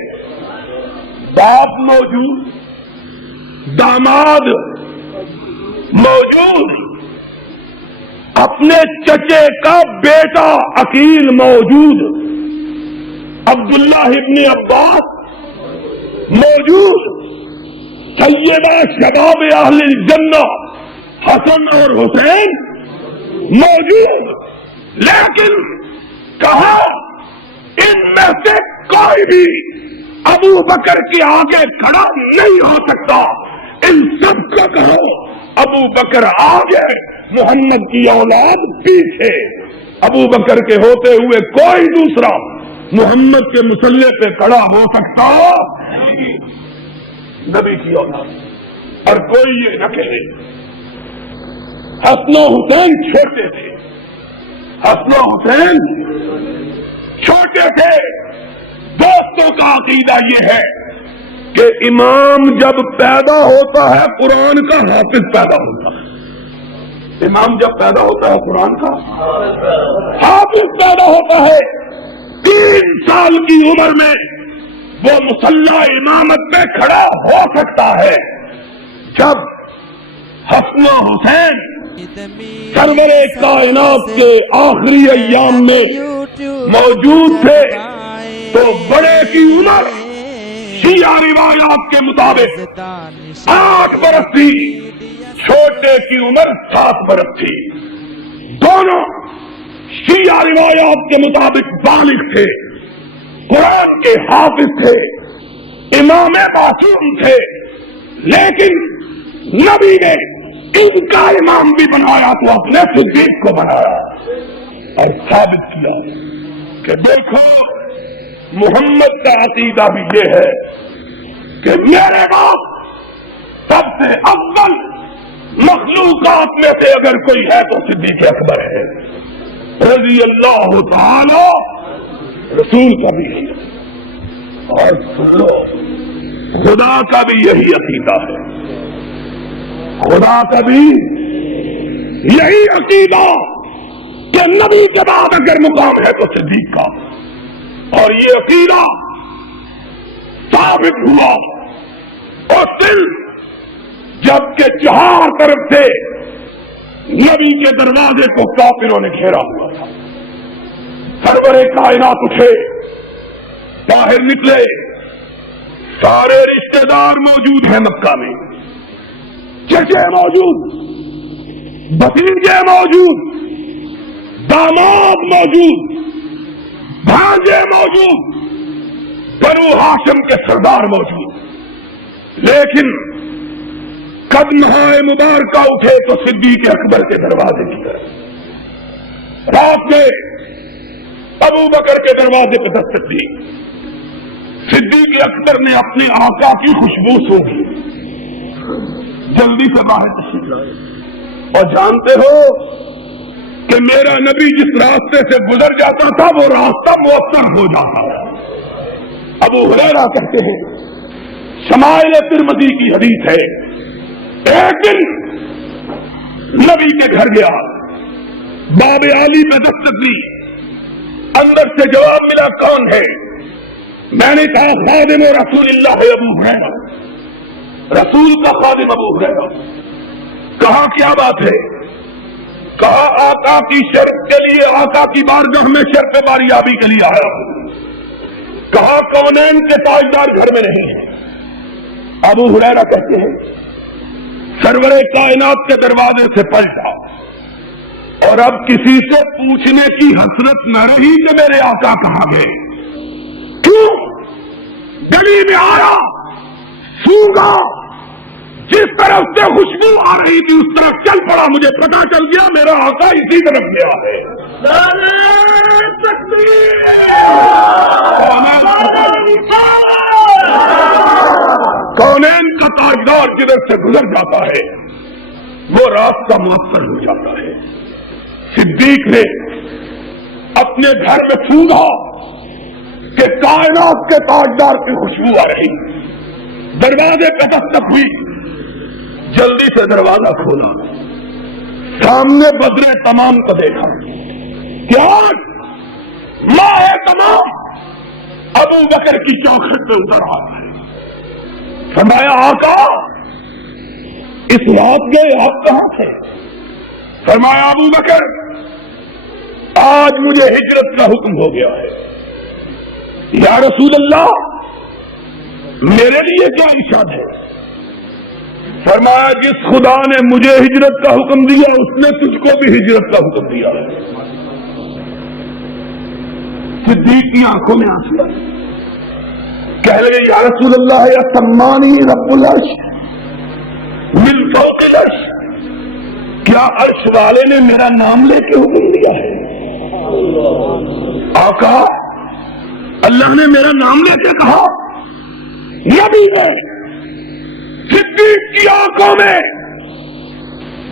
باپ موجود، داماد موجود، اپنے چچے کا بیٹا عقیل موجود، عبداللہ ابن عباس موجود، سیدہ شباب اہل الجنہ حسن اور حسین موجود، لیکن کہا ان میں سے کوئی بھی ابو بکر کے آگے کھڑا نہیں ہو سکتا۔ ان سب کو کہو ابو بکر آگے، محمد کی اولاد پیچھے، ابو بکر کے ہوتے ہوئے کوئی دوسرا محمد کے مصلی پہ کھڑا ہو سکتا نبی کی اولاد۔ اور کوئی یہ نہ کہے حسن و حسین چھوٹے تھے، حسن و حسین چھوٹے تھے۔ دوستوں کا عقیدہ یہ ہے کہ امام جب پیدا ہوتا ہے قرآن کا حافظ پیدا ہوتا ہے۔ امام جب پیدا ہوتا ہے قرآن کا، حافظ پیدا ہوتا ہے 3 سال کی عمر میں، وہ مصلی امامت پہ کھڑا ہو سکتا ہے جب حسن و حسین سرور کائنات کے آخری ایام میں موجود تھے تو بڑے کی عمر شیعہ روایات کے مطابق 8 برس تھی، چھوٹے کی عمر 7 برس تھی. دونوں شیعہ روایات کے مطابق بالغ تھے، قرآن کے حافظ تھے، امام معصوم تھے، لیکن نبی نے ان کا امام بھی بنایا تو اپنے صدیق کو بنایا اور ثابت کیا کہ دیکھو محمد کا عقیدہ بھی یہ ہے کہ میرے بعد سب سے افضل مخلوقات میں سے اگر کوئی ہے تو صدیق اکبر ہے رضی اللہ تعالی. رسول کا بھی ہے اور سنو خدا کا بھی یہی عقیدہ ہے، خدا کا بھی یہی عقیدہ کہ نبی کے بعد اگر مقام ہے تو صدیق کا، اور یہ عقیدہ ثابت ہوا. اور دل جبکہ 4 طرف سے نبی کے دروازے کو کافروں نے گھیرا ہوا تھا، سرور کائنات اٹھے، باہر نکلے، سارے رشتہ دار موجود ہیں مکہ میں، چچے موجود، بھتیجے موجود، داماد موجود، بھانجے موجود، بنو ہاشم کے سردار موجود، لیکن قدمہائے مبارکہ اٹھے تو صدیق اکبر کے دروازے کی طرف. رات میں ابو بکر کے دروازے پہ دستک دی، صدیق اکبر نے اپنے آقا کی خوشبو سونگھی، جلدی سے باہر تشریف لائے. اور جانتے ہو کہ میرا نبی جس راستے سے گزر جاتا تھا وہ راستہ مؤثر ہو جاتا ہے. ابو ہریرہ کہتے ہیں، شمائل ترمذی کی حدیث ہے، ایک دن نبی کے گھر گیا، باب علی پہ دستک دی، اندر سے جواب ملا کون ہے؟ میں نے کہا خادم رسول اللہ ابو ہریرہ، رسول کا خادم ابو ہریرہ. کہا کیا بات ہے؟ کہا آقا کی شرف کے لیے، آقا کی بارگاہ میں شرف باریابی کے لیے آیا ہوں. کہا کونین کے تاجدار گھر میں نہیں ہے. ابو ہریرہ کہتے ہیں سرور کائنات کے دروازے سے پلٹا اور اب کسی سے پوچھنے کی حسرت نہ رہی کہ میرے آقا کہاں گئے. کیوں؟ گلی میں آیا، سونگا، جس طرف سے خوشبو آ رہی تھی اس طرف چل پڑا، مجھے پتا چل گیا میرا آقا اسی طرف گیا ہے. کونین کا تاجدار جدھر سے گزر جاتا ہے وہ راستہ مؤثر ہو جاتا ہے. صدیق نے اپنے گھر میں سونگا کہ کائنات کے تاجدار کی خوشبو آ رہی، دروازے پہ دستک ہوئی، جلدی سے دروازہ کھولا، سامنے بدر تمام کو دیکھا. کیا ماہ تمام ابو بکر کی چوکھٹ پہ اتر آتا ہے. فرمایا آقا اس رات گئے آپ کہاں تھے؟ فرمایا ابو بکر آج مجھے ہجرت کا حکم ہو گیا ہے. یا رسول اللہ میرے لیے کیا ارشاد ہے؟ فرمایا جس خدا نے مجھے ہجرت کا حکم دیا اس نے تجھ کو بھی ہجرت کا حکم دیا ہے. صدیق کی آنکھوں میں آنسو آئے، کہہ لگے یا رسول اللہ یا سمانی رب العرش من فوق العرش، کیا عرش والے نے میرا نام لے کے حکم دیا ہے؟ آقا اللہ نے میرا نام لے کے کہا. نبی نے صدیق کی آنکھوں میں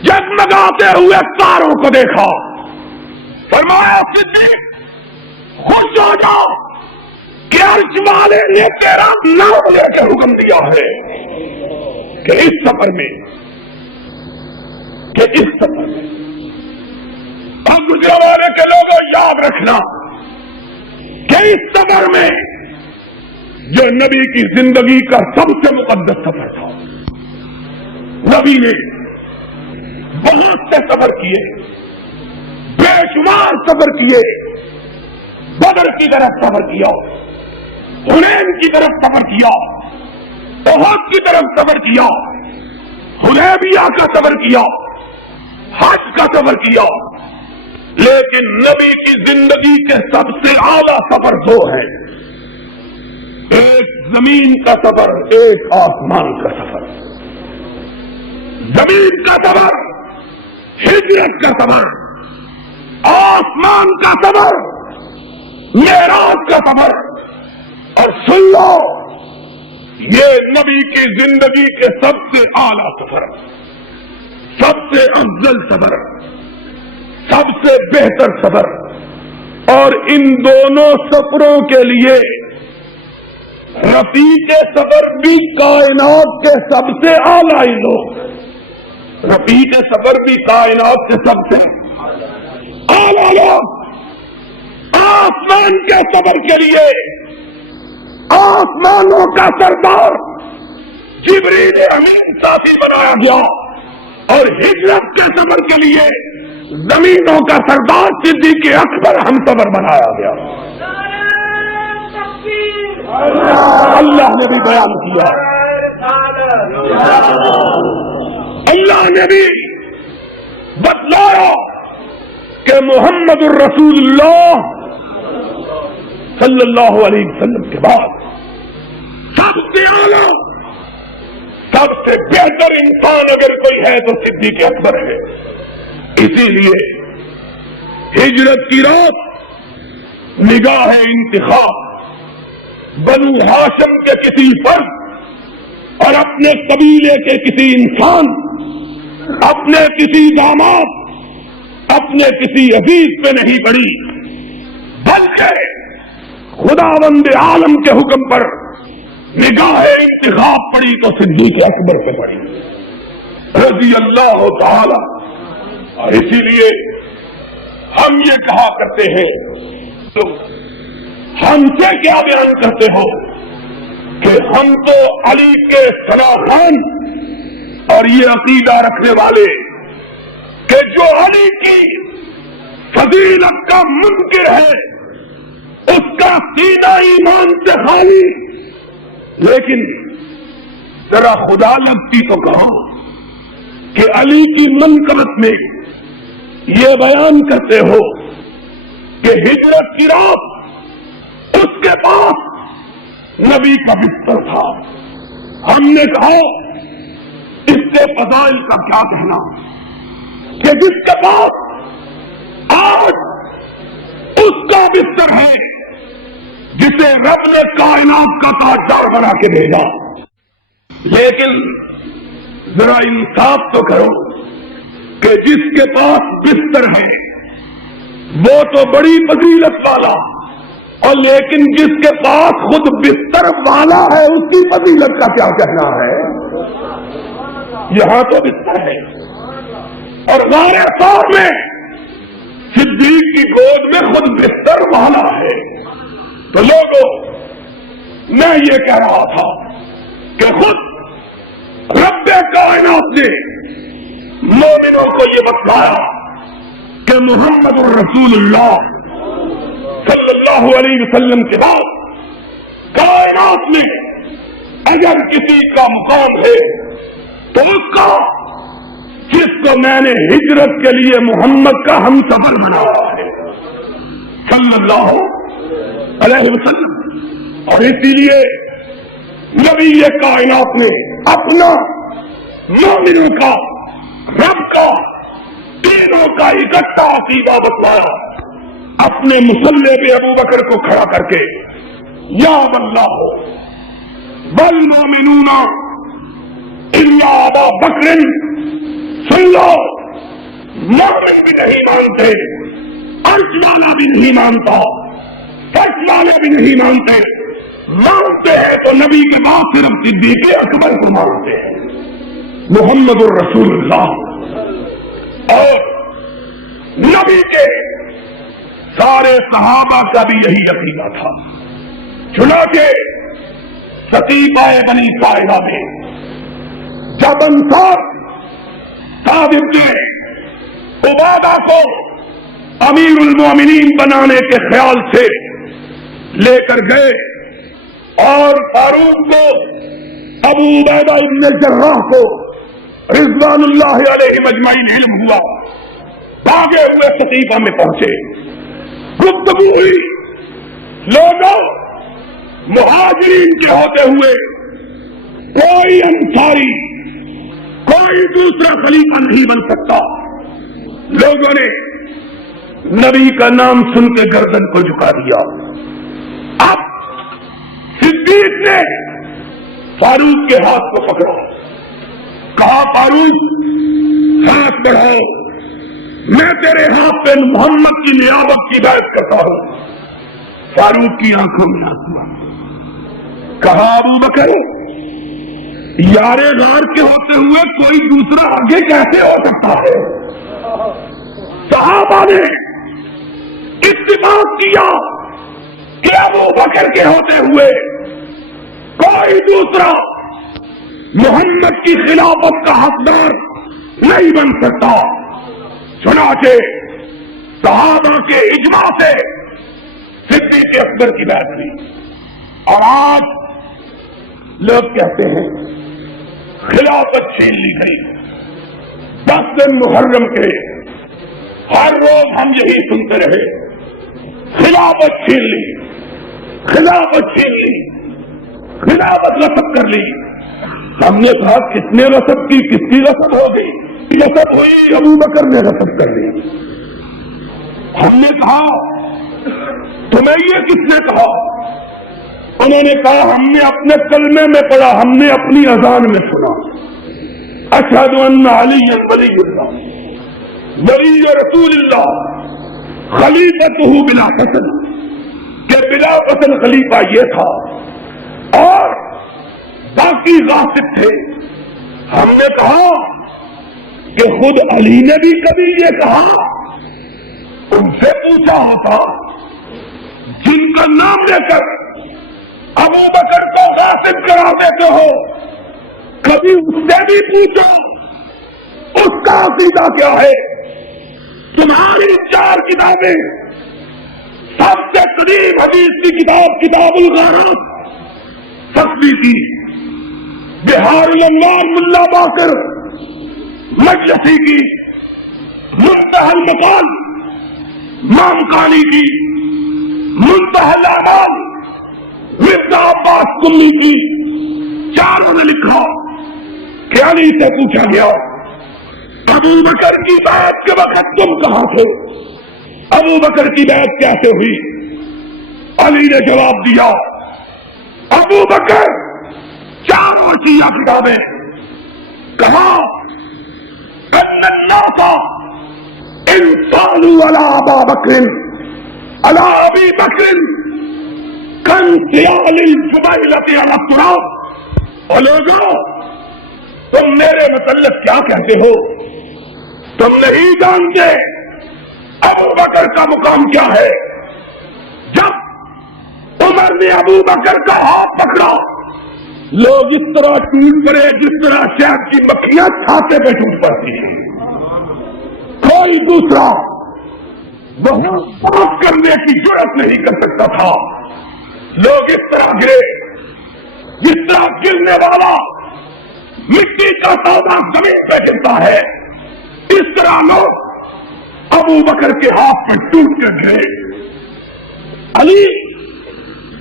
جگمگاتے ہوئے تاروں کو دیکھا. فرمایا صدیق خوش ہو جاؤ کہ عرش والے نے تیرا نام لے کے حکم دیا ہے کہ اس سفر میں گجرانوالے کے لوگوں یاد رکھنا کہ اس سفر میں جو نبی کی زندگی کا سب سے مقدس سفر تھا، نبی نے بہت سے سفر کیے، بے شمار سفر کیے، بدر کی طرف سفر کیا، حنین کی طرف سفر کیا، احد کی طرف سفر کیا، حدیبیہ کا سفر کیا، حج کا سفر کیا، لیکن نبی کی زندگی کے سب سے اعلیٰ سفر دو ہے، ایک زمین کا سفر، ایک آسمان کا سفر۔ زمین کا سفر ہجرت کا سفر، آسمان کا سفر معراج کا سفر، اور سن لو یہ نبی کی زندگی کے سب سے اعلیٰ سفر، سب سے افضل سفر، سب سے بہتر سفر، اور ان دونوں سفروں کے لیے رفیق سفر بھی کائنات کے سب سے اعلیٰ لوگ، رفیق سفر بھی کائنات کے سب سے اعلیٰ لوگ۔ آسمان کے سفر کے لیے آسمانوں کا سردار جبریل امین ساتھی بنایا گیا، اور ہجرت کے سفر کے لیے زمینوں کا سردار صدیق اکبر ہمسفر بنایا گیا۔ اللہ نے بھی بیان کیا، اللہ نے بھی بتلایا کہ محمد الرسول اللہ صلی اللہ علیہ وسلم کے بعد سب سے اعلیٰ، سب سے بہتر انسان اگر کوئی ہے تو صدیق اکبر ہے۔ اسی لیے ہجرت کی رات نگاہ انتخاب بنو ہاشم کے کسی فرد اور اپنے قبیلے کے کسی انسان، اپنے کسی داماد، اپنے کسی عزیز پہ نہیں پڑی، بلکہ خداوند عالم کے حکم پر نگاہ انتخاب پڑی تو صدیق اکبر پہ پڑی رضی اللہ تعالی۔ اور اسی لیے ہم یہ کہا کرتے ہیں، تو ہم سے کیا بیان کرتے ہو کہ ہم تو علی کے صلاحان اور یہ عقیدہ رکھنے والے کہ جو علی کی فضیلت کا منکر ہے اس کا سینہ ایمان سے خالی، لیکن ذرا خدا لگتی تو کہو کہ علی کی منقبت میں یہ بیان کرتے ہو کہ ہجرت کی رات اس کے پاس نبی کا بستر تھا۔ ہم نے کہا اس سے فضائل کا کیا کہنا کہ جس کے پاس آج اس کا بستر ہے جسے رب نے کائنات کا تاجدار بنا کے بھیجا، لیکن ذرا انصاف تو کرو کہ جس کے پاس بستر ہے وہ تو بڑی فضیلت والا، اور لیکن جس کے پاس خود بستر والا ہے اس کی فضیلت کا کیا کہنا ہے؟ یہاں تو بستر ہے اور غار طور میں صدیق کی گود میں خود بستر والا ہے۔ تو لوگوں، میں یہ کہہ رہا تھا کہ خود رب کائنات نے مومنوں کو یہ بتلایا کہ محمد الرسول اللہ صلی اللہ علیہ وسلم کے بعد کائنات میں اگر کسی کا مقام ہے تو اس کا جس کو میں نے ہجرت کے لیے محمد کا ہم سفر بنایا ہے صلی اللہ علیہ وسلم۔ اور اسی لیے نبی کائنات نے اپنا مومنوں کا رب کا تینوں کا اکٹھا عقیدہ بتلایا، اپنے مصلی پہ ابو بکر کو کھڑا کر کے یا اللہ بل مومنون الا ابا بکر، سن لو مومن بھی نہیں مانتے، عرش والا بھی نہیں مانتا، فرش والے بھی نہیں مانتے، مانتے ہیں تو نبی کے بعد صرف صدیق اکبر کو مانتے ہیں، محمد الرسول اللہ۔ اور نبی کے سارے صحابہ کا بھی یہی عقیدہ تھا. چنانچہ سقیفہ بنی ساعدہ میں جب انصار صادق نے عبادہ کو امیر المومنین بنانے کے خیال سے لے کر گئے اور فاروق کو ابو عبیدہ ابن الجراح کو رضوان اللہ علیہ مجمعین علم ہوا، بھاگے ہوئے سقیفہ میں پہنچے، گفتگو ہوئی. لوگوں مہاجرین کے ہوتے ہوئے کوئی انصاری کوئی دوسرا خلیفہ نہیں بن سکتا. لوگوں نے نبی کا نام سن کے گردن کو جھکا دیا. اب صدیق نے فاروق کے ہاتھ کو پکڑا، کہا فاروق ہاتھ بڑھاؤ، میں تیرے ہاتھ پہ محمد کی نیابت کی بیعت کرتا ہوں. فاروق کی آنکھوں میں آنسو آئے. کہا ابو بکر یار غار کے ہوتے ہوئے کوئی دوسرا آگے کیسے ہو سکتا ہے؟ صحابہ نے اتفاق کیا کہ ابو بکر کے ہوتے ہوئے کوئی دوسرا محمد کی خلافت کا حقدار نہیں بن سکتا. چنانچہ صحابہ کے اجماع سے صدیق اکبر کی بیعت ہوئی. اور آج لوگ کہتے ہیں خلافت چھین لی گئی. 10 دن محرم کے ہر روز ہم یہی سنتے رہے، خلافت چھین لی، خلافت چھین لی، خلافت غصب کر لی. ہم نے کہا کس نے غصب کی؟ کس کی غصب ہو گئی؟ غصب ہوئی ابو بکر نے غصب کر لی. ہم نے کہا تمہیں یہ کس نے کہا؟ انہوں نے کہا ہم نے اپنے کلمے میں پڑھا، ہم نے اپنی اذان میں سنا، اشہد ان علی ولی اللہ ولی رسول اللہ خلیفۃ بلا فصل، کہ بلا فصل خلیفہ یہ تھا اور باقی غاصب تھے. ہم نے کہا کہ خود علی نے بھی کبھی یہ کہا، ان سے پوچھا ہوتا جن کا نام لے کر ابو بکر کو غاصب کرا دیتے ہو، کبھی اس سے بھی پوچھو اس کا عقیدہ کیا ہے. تمہاری 4 کتابیں، سب سے قدیم حدیث کی کتاب کتاب الغارات تصویر کی، بہار الانوار ملا باقر مجلسی کی، منتہی المقال مامکانی کی، منتہی الاعمال مرزا عباس کمی کی، چاروں نے لکھا کہ علی سے پوچھا گیا ابو بکر کی بیعت کے وقت تم کہاں تھے؟ ابو بکر کی بیعت کیسے ہوئی؟ علی نے جواب دیا ابو بکر، چاروں شیعہ کتابیں، کہا ان الناس ان صالوا علی ابا بکر علی ابی بکر کن سیال الجبیلۃ علی التراب. اور لوگوں تم میرے متعلق کیا کہتے ہو؟ تم نہیں جانتے ابو بکر کا مقام کیا ہے. جب عمر نے ابو بکر کا ہاتھ پکڑا، لوگ اس طرح ٹوٹ پڑے جس طرح شہد کی مکھیاں چھاتے پہ ٹوٹ پڑتی ہیں. کوئی دوسرا وہاں بات کرنے کی جرات نہیں کر سکتا تھا. لوگ اس طرح گرے جس طرح گرنے والا مٹی کا پودا زمین پہ گرتا ہے، اس طرح لوگ ابو بکر کے ہاتھ میں ٹوٹ کر گئے. علی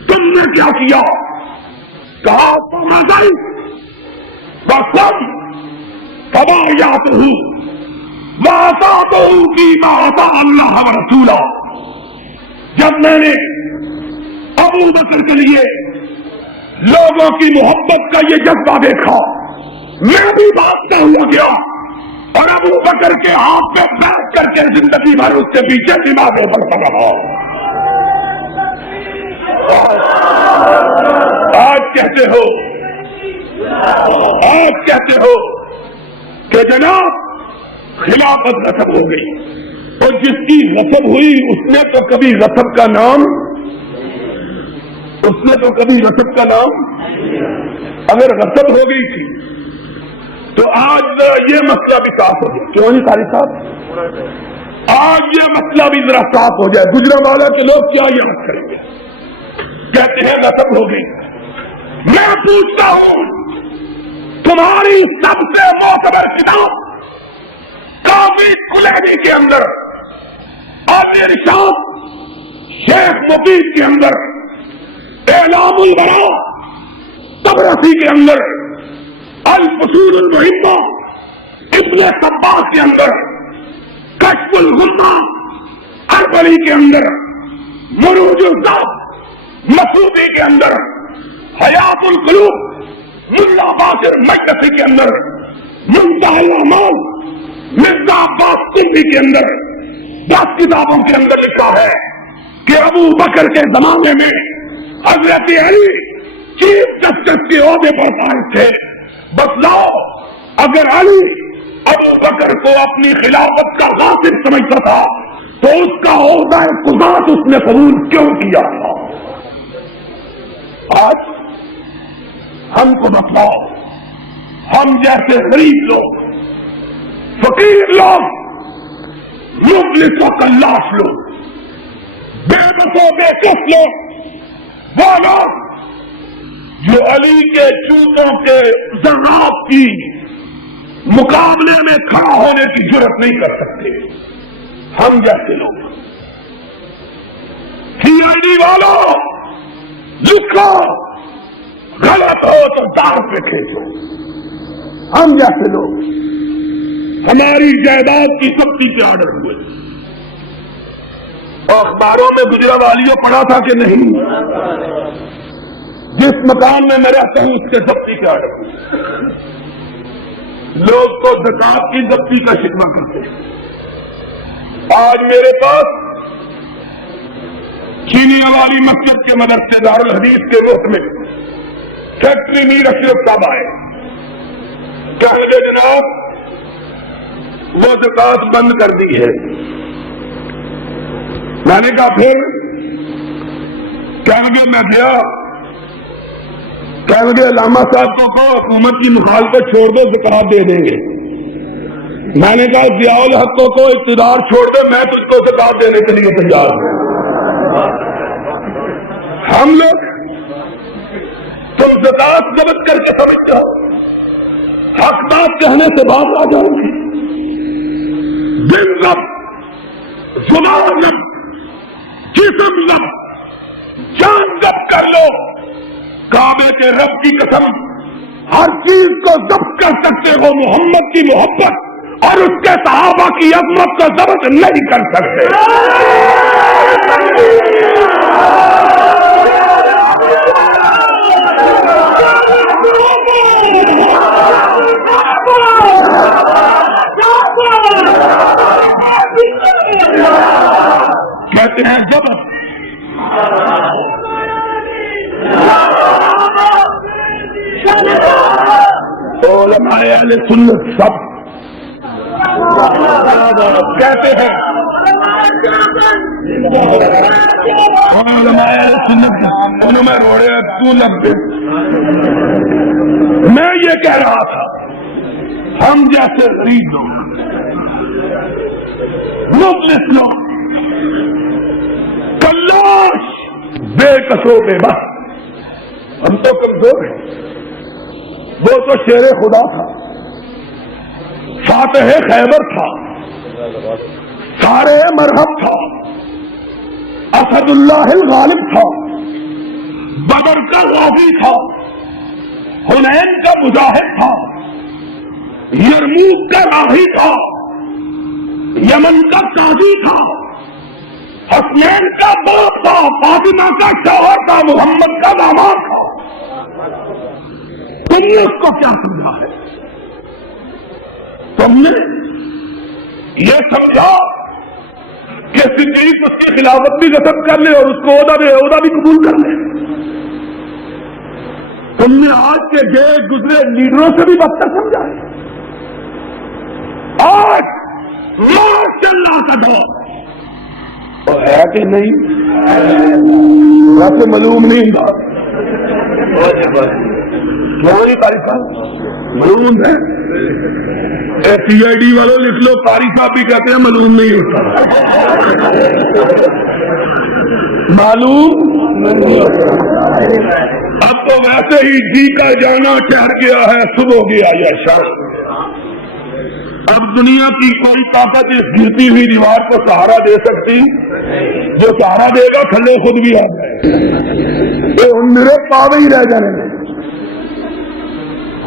تم نے کیا کیا؟ کہا مزائی بسم فبایعتہ وأطعتہ فیما أطاع اللہ ورسولہ. جب میں نے ابو بکر کے لیے لوگوں کی محبت کا یہ جذبہ دیکھا، میں بھی بھاگتا ہوا گیا اور ابو بکر کے ہاتھ پہ بیٹھ کر کے زندگی بھر اس کے پیچھے دماغوں پر پڑ رہا. آج کہتے ہو کہ جناب خلافت نصب ہو گئی. تو جس کی غصب ہوئی اس نے تو کبھی غصب کا نام اگر غصب ہو گئی تھی تو آج یہ مسئلہ بھی صاف ہو جائے. کیوں نہیں قاری صاحب؟ آج یہ مسئلہ بھی ذرا صاف ہو جائے. گجرانوالہ کے لوگ کیا یاد کریں گے؟ کہتے ہیں غصب ہو گئی. میں پوچھتا ہوں تمہاری سب سے معتبر کتاب قاضی کلیدی کے اندر اور ارشاد شیخ مفید کے اندر اعلام الورا طبرسی کے اندر الفصول المہمہ ابن صباح کے اندر کشف الغمہ اربلی کے اندر مروج الذات مسعودی کے اندر حیات القلوب ملا باقر مجلسی کے اندر منتہی الاعمال مرزا عباس سندھی کے اندر 10 کتابوں کے اندر لکھا ہے کہ ابو بکر کے زمانے میں حضرت علی چیف جسٹس کے عہدے پر فائز تھے. بتلاؤ اگر علی ابو بکر کو اپنی خلافت کا غاصب سمجھتا تھا تو اس کا عہدہ قضات اس نے قبول کیوں کیا تھا؟ آج ہم کو بتلاؤ، ہم جیسے غریب لوگ، فقیر لوگ، مفلس و کلاش لوگ، بے بس و بے کس لوگ، وہ لوگ جو علی کے جوتوں کے ذرات کی مقابلے میں کھڑا ہونے کی جرات نہیں کر سکتے، ہم جیسے لوگ. CID والوں لکھو، غلط ہو تو دار پہ کھینچو. ہم جیسے لوگ ہماری جائیداد کی ضبطی پہ آرڈر ہوئے. اخباروں میں گجرانوالیوں پڑھا تھا کہ نہیں؟ جس مکان میں میں رہتا ہوں اس کے ضبطی پہ آرڈر ہوئے. لوگ تو زکات کی ضبطی کا شکوہ کرتے ہیں. آج میرے پاس چینیا والی مسجد کے مدرسے دارالحدیث کے روپ میں فیکٹری میر اشرف صاحب آئے. کہنے لگے جناب وہ زکات بند کر دی ہے. میں نے کہا پھر؟ کہنے لگے میں گیا، کہنے لگے علامہ صاحب کو کہو حکومت کی مخالفت چھوڑ دو زکات دے دیں گے. میں نے کہا ضیاء الحق کو اقتدار چھوڑ دو، میں تجھ کو زکات دینے کے لیے تیار ہوں. ہم لوگ تم زکات ضبط کر کے سمجھتے ہو، حق بات کہنے سے بات آ جائے گی. دل ضبط، زبان ضبط، جسم ضبط، جان ضبط کر لو. کعبے کے رب کی قسم ہر چیز کو ضبط کر سکتے ہو، محمد کی محبت اور اس کے صحابہ کی عظمت کو ضبط نہیں کر سکتے. کہتے ہیں ضبط. علماء اہل سنت سب کہتے ہیں، علماء اہل سنت انہوں میں روڑے تو لگتے. میں یہ کہہ رہا تھا ہم جیسے غریب لوگ، مفلس لوگ، کلاش، بے کسو بے بس، ہم تو کمزور ہیں. وہ تو شیر خدا تھا، فاتح خیبر تھا، سارے مرحب تھا، اسد اللہ الغالب تھا، بدر کا غازی تھا، حنین کا مجاہد تھا، یرموک کا راہی تھا، یمن کا قاضی تھا، حسنین کا باپ تھا، فاطمہ کا شوہر تھا، محمد کا داماد تھا. تم نے اس کو کیا سمجھا ہے؟ تم نے یہ سمجھا کہ صدیق اس کی خلافت بھی غصب کر لے اور اس کو عہدہ بھی قبول کر لے. تم نے آج کے گئے گزرے لیڈروں سے بھی بدتر سمجھا ہے. آج ماشاء اللہ کا دور اور ہے کہ نہیں؟ ویسے معلوم نہیں تھا کیوں نہیں قاری صاحب معلوم ہے؟ سی آئی ڈی والوں لکھ لو قاری صاحب بھی کہتے ہیں معلوم نہیں ہوتا معلوم اب تو ویسے ہی جی کا جانا ٹھہر گیا ہے صبح گیا یا شام اب دنیا کی کوئی طاقت اس گرتی ہوئی دیوار کو سہارا دے سکتی جو سہارا دے گا تھلے خود بھی آ جائے ان میرے پاوے ہی رہ جانے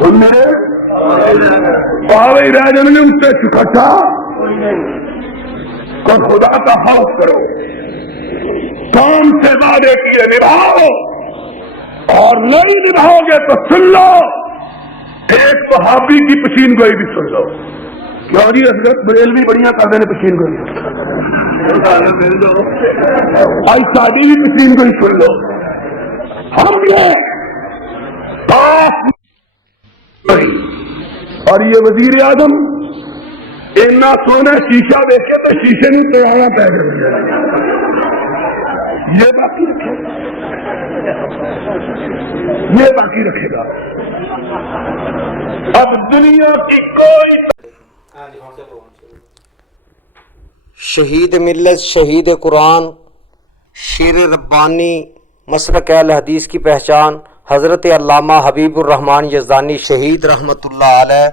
ان میرے پاوے ہی رہ جانے اس سے اکٹھا تو خدا کا خوف کرو کام سے وعدے کیے نبھاؤ اور نہیں نبھاؤ گے تو سن لو ایک صحابی کی پشین گوئی بھی سن لو کیوں جی حضرت بریلوی بڑیاں کر دینے پشین گوئی آئی شادی بھی پشین گوئی سن لو ہم یہ اور یہ وزیر اعظم اتنا سونا شیشہ دیکھے تو شیشے میں توڑانا پہ گیا یہ باقی رکھے گا یہ باقی رکھے گا اب دنیا کی کوئی شہید ملت شہید قرآن شیر ربانی مسلک اہل حدیث کی پہچان حضرت علامہ حبیب الرحمن یزدانی شہید رحمۃ اللہ علیہ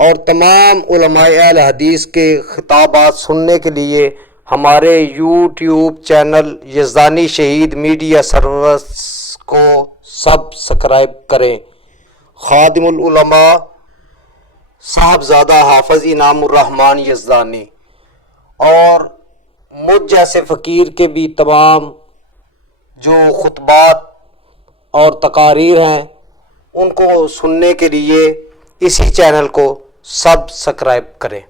اور تمام علماء اہل حدیث کے خطابات سننے کے لیے ہمارے یوٹیوب چینل یزدانی شہید میڈیا سروس کو سبسکرائب کریں۔ خادم العلماء صاحبزادہ حافظ انعام الرحمن یزدانی اور مجھ جیسے فقیر کے بھی تمام جو خطبات اور تقاریر ہیں ان کو سننے کے لیے اسی چینل کو سبسکرائب کریں۔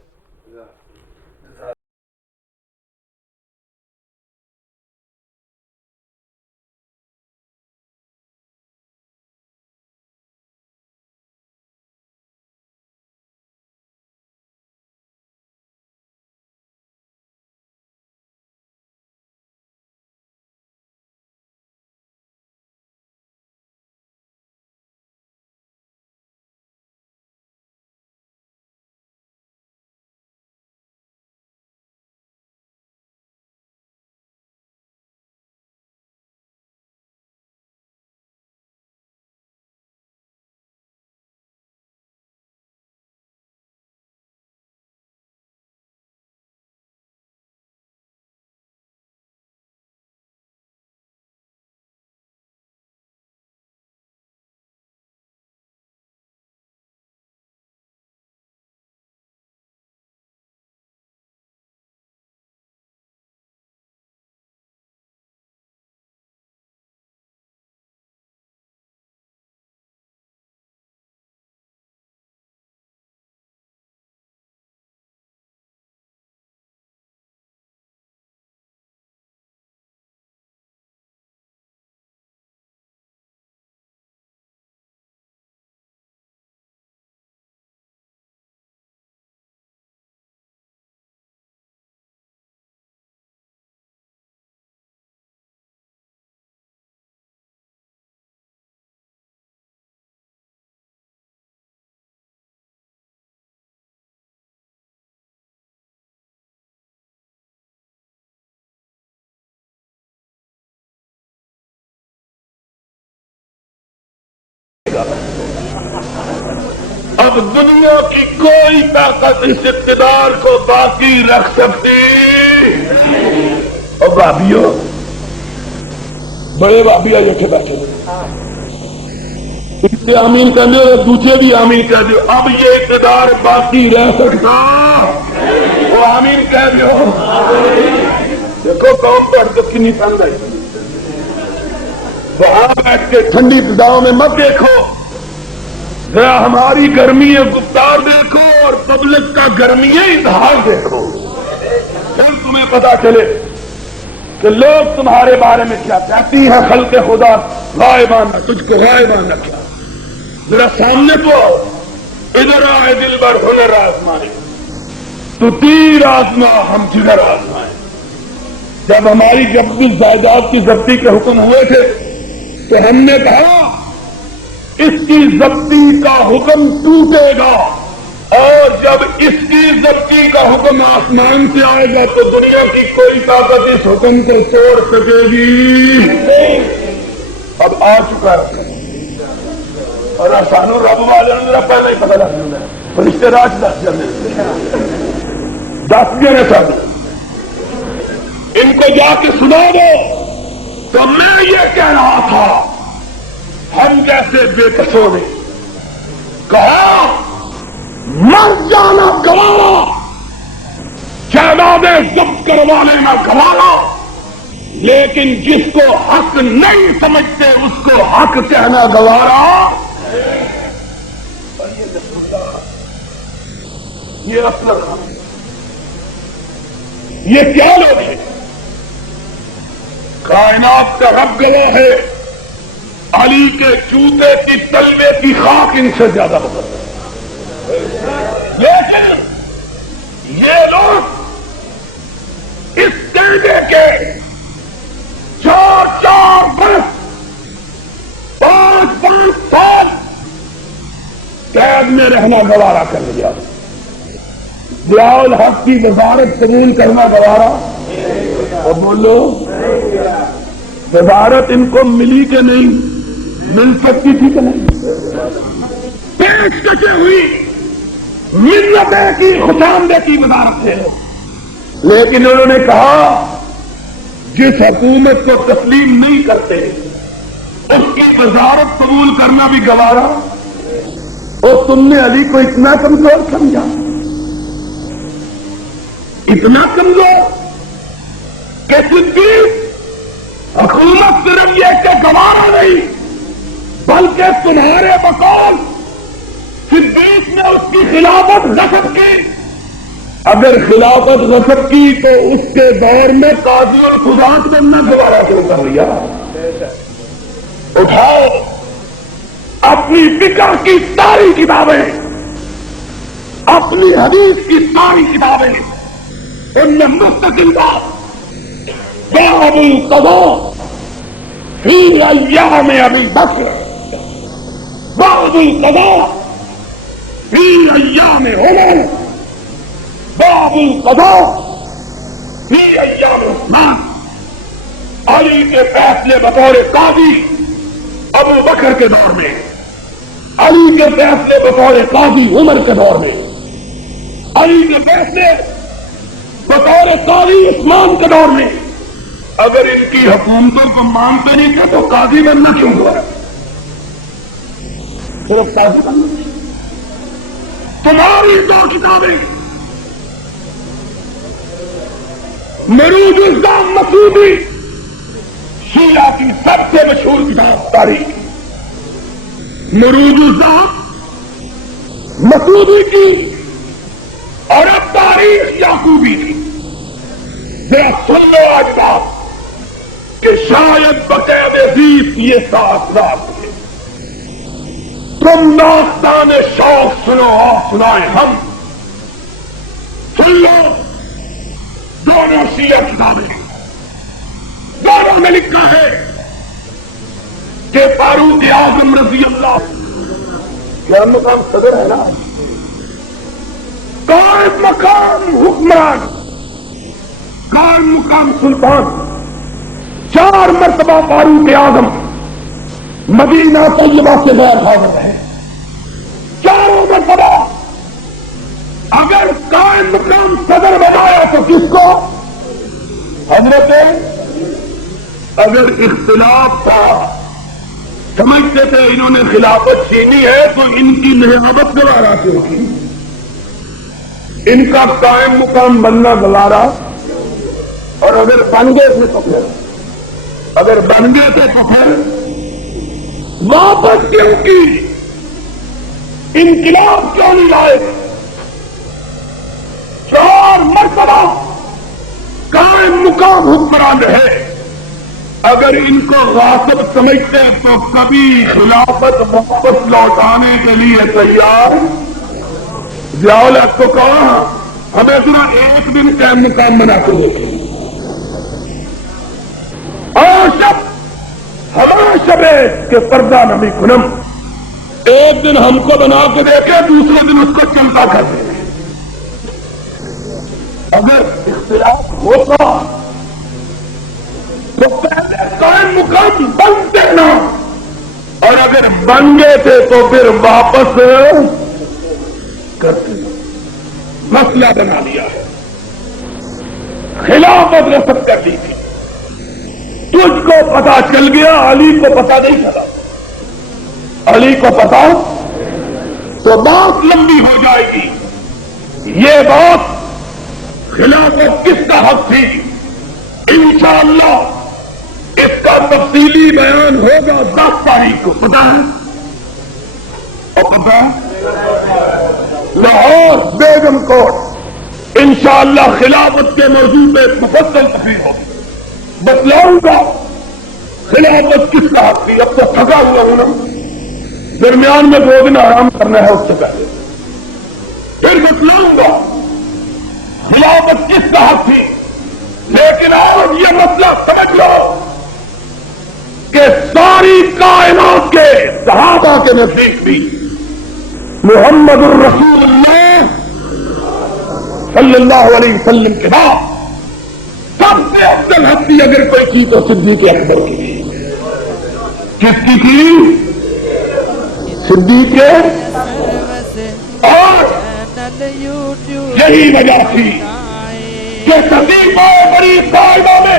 اب دنیا کی کوئی طاقت اس اقتدار کو باقی رکھ سکتی اور بھابھیوں بڑے بھابھیا جیسے بیٹھے اسے آمین کہہ دو دوسرے بھی آمین کہہ دو اب یہ اقتدار باقی رہ سکتا وہ آمین کہہ دو دیکھو قوم پر کتنی تنگ ہے وہاں بیٹھ کے ٹھنڈی فضاؤں میں مت دیکھو ذرا ہماری گرمی گفتار دیکھو اور پبلک کا گرمی اظہار دیکھو پھر تمہیں پتا چلے کہ لوگ تمہارے بارے میں کیا کہتی ہیں خلق خدا غائبانہ تجھ کو غائبانہ کیا ذرا سامنے کو ادھر آئے دل بر ہنر آزمائے تو تیر آزما ہم جگر آزمائے جب ہماری جبری جائیداد کی ضبطی کے حکم ہوئے تھے تو ہم نے کہا اس کی ضبطی کا حکم ٹوٹے گا، اور جب اس کی ضبطی کا حکم آسمان سے آئے گا تو دنیا کی کوئی طاقت اس حکم کو توڑ سکے گی۔ اب آ چکا ہے، اور احسان رب والے نے میرا پہلے ہی پتہ لگ گیا، فرشتے راج 10 جنے سب ان کو جا کے سنا دو۔ تو میں یہ کہہ رہا تھا، ہم جیسے بے کسوں نے کہا مر جانا گوارا، جائیدادیں ضبط کروا لینا گوارا، لیکن جس کو حق نہیں سمجھتے اس کو حق کہنا گوارا۔ یہ اصل یہ کیا لوگ ہیں؟ کائنات کا رب گواہ ہے، علی کے جوتے کی تلوے کی خاک ان سے زیادہ مقدس ہے، لیکن یہ لوگ اس قیدے کے 4 برس 5 سال قید میں رہنا گوارا کر لیا، ضیاء الحق کی وزارت قبول کرنا گوارا۔ اور بولو وزارت ان کو ملی کہ نہیں؟ مل سکتی تھی کہ نہیں؟ پیشکشیں ہوئی، منتیں کی، خشامدیں کی وزارت ہے، لیکن انہوں نے کہا جس حکومت کو تسلیم نہیں کرتے اس کی وزارت قبول کرنا بھی گوارا۔ اور تم نے علی کو اتنا کمزور سمجھا، اتنا کمزور کہ صدیق حکومت صرف یہ کہ گوارا نہیں بلکہ تمہارے بقول صدیق نے اس کی خلافت غصب کی۔ اگر خلافت غصب کی تو اس کے دور میں قاضی اور قضات بننا دوبارہ شروع کر لیا۔ اٹھاؤ اپنی فکر کی ساری کتابیں، اپنی حدیث کی ساری کتابیں، ان میں مستقل بات باب القضاء فی ایام ابی بکر، باب القضاء فی ایام عمر، باب القضاء فی ایام عثمان، علی کے فیصلے بطور قاضی ابو بکر کے دور میں، علی کے فیصلے بطور قاضی عمر کے دور میں، علی کے فیصلے بطور قاضی عثمان کے دور میں۔ اگر ان کی حکومتوں کو مانتے نہیں تھے تو قاضی بننا کیوں ہوا؟ صرف قاضی بننا۔ تمہاری 2 کتابیں، مروج الزام مسعودی، شیعہ کی سب سے مشہور کتاب تاریخ، مروج الزام مسعودی کی، اور اب تاریخ یعقوبی کی۔ ذرا سن لو آج بات کہ شاید بقید عزیز یہ 7 رات ہے۔ تم داستان شوق سنو اور سنائیں ہم، سن لو۔ دونوں شیعہ کتابیں، دونوں میں لکھا ہے کہ فاروق اعظم رضی اللہ کیا مقام صدر ہے نا، قائم مقام حکمران، قائم مقام سلطان، 4 مرتبہ فاروق اعظم مدینہ طیبہ سے غیر حاضر ہے، 4 مرتبہ۔ اگر قائم مقام صدر بنایا تو کس کو؟ حضرت۔ اگر اختلاف تھا، سمجھتے تھے انہوں نے خلافت چھینی ہے تو ان کی نہابت گوارا کیوں کی؟ ان کا قائم مقام بننا گوارا، اور اگر بن گئے تھے تو پھر، اگر بن گئے تھے تو پھر واپس کیوں کی؟ انقلاب کیوں نہیں لائے؟ 4 مرتبہ قائم مقام حکمران رہے۔ اگر ان کو غاصب سمجھتے تو کبھی خلافت واپس لوٹانے کے لیے تیار۔ ضیاء الحق کو کہا ہمیں اتنا 1 دن قائم مقام بنا کر دیکھیں، شبے کہ پردہ نبی کنم، ایک دن ہم کو بنا کے دیکھے، دوسرے دن اس کو چلتا کر دے۔ اگر اختلاف ہوتا تو پہلے قائم مقام بنتے نا، اور اگر بن گئے تھے تو پھر واپس کرتے۔ مسئلہ بنا لیا ہے، خلافت رسم کر لی تھی، تجھ کو پتا چل گیا، علی کو پتا نہیں چلا، علی کو پتا تو بات لمبی ہو جائے گی۔ یہ بات خلافت کس کا حق تھی، انشاءاللہ اس کا تفصیلی بیان ہوگا 10 تاریخ کو، پتا ہے؟ اور پتا ہے لاہور بیگم کوٹ انشاءاللہ خلافت کے موضوع پہ مفصل تقریر ہوگی، بتلاؤں گا خلافت کس کا حق تھی۔ اب تو تھکا ہوا ہوں نا، درمیان میں 2 دن آرام کرنا ہے، اس سے پہلے پھر بتلاؤں گا خلافت کس کا حق تھی۔ لیکن آپ یہ مسئلہ سمجھ لو کہ ساری کائنات کے صحابہ کے نزدیک بھی محمد الرسول اللہ صلی اللہ علیہ وسلم کے بعد سب سے افضل ہستی اگر کوئی کی تو صدیق اکبر کی تھی۔ کس کی تھی؟ صدیق۔ اور یہی وجہ تھی کہ صدیقہ بڑی قاعدہ میں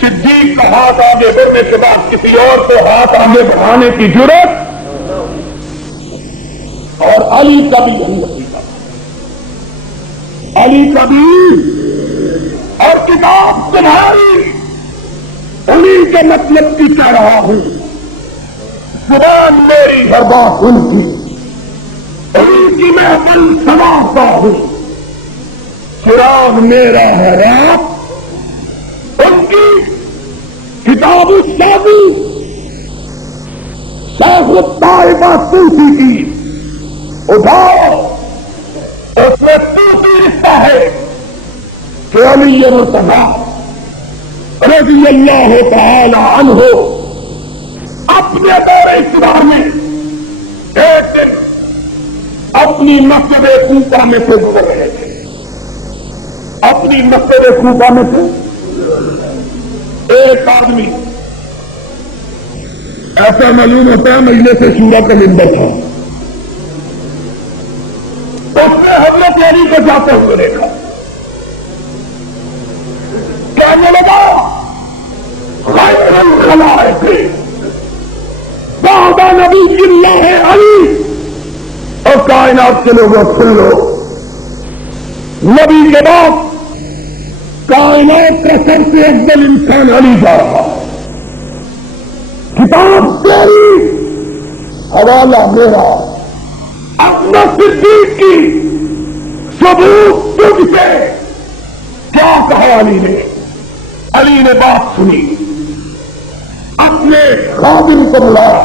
صدیق کا ہاتھ آگے بڑھنے کے بعد کسی اور کو ہاتھ آگے بڑھانے کی جرات، اور علی کا بھی یہی عقیدہ، علی کا بھی، اور کتاب تمہاری انہیں کے مطلب کی کہہ رہا ہوں، زبان میری ہر بات ان کی، انہیں کی میں دل سناتا ہوں، چراغ میرا ہے رات ان کی کتاب الشادی شیخ الطائفہ طوسی کی اٹھاؤ، اس میں طوسی رشتہ ہے کہ علی مرتضیٰ رضی اللہ تعالی عنہ اپنے دور اقتدار میں ایک دن اپنی مسجد کوفہ میں سے گزر رہے تھے، اپنی مسجد کوفہ میں سے ایک آدمی، ایسا معلوم ہوتا ہے مجلس شورا کا ممبر تھا، اس نے حضرت علی کو جاتے ہوئے دیکھا، کہنے لگا خیر الخلائق بعد نبی اللہ علی، اور کائنات کے لوگوں سن لو، نبی کے بعد کائنات کا سب سے افضل انسان علی جا رہا ہے، کتاب تیری حوالہ میرا، اپنا صدیق کی ثبوت تجھ سے۔ کیا کہا علی نے؟ علی نے بات سنی، اپنے خادم کو بلایا،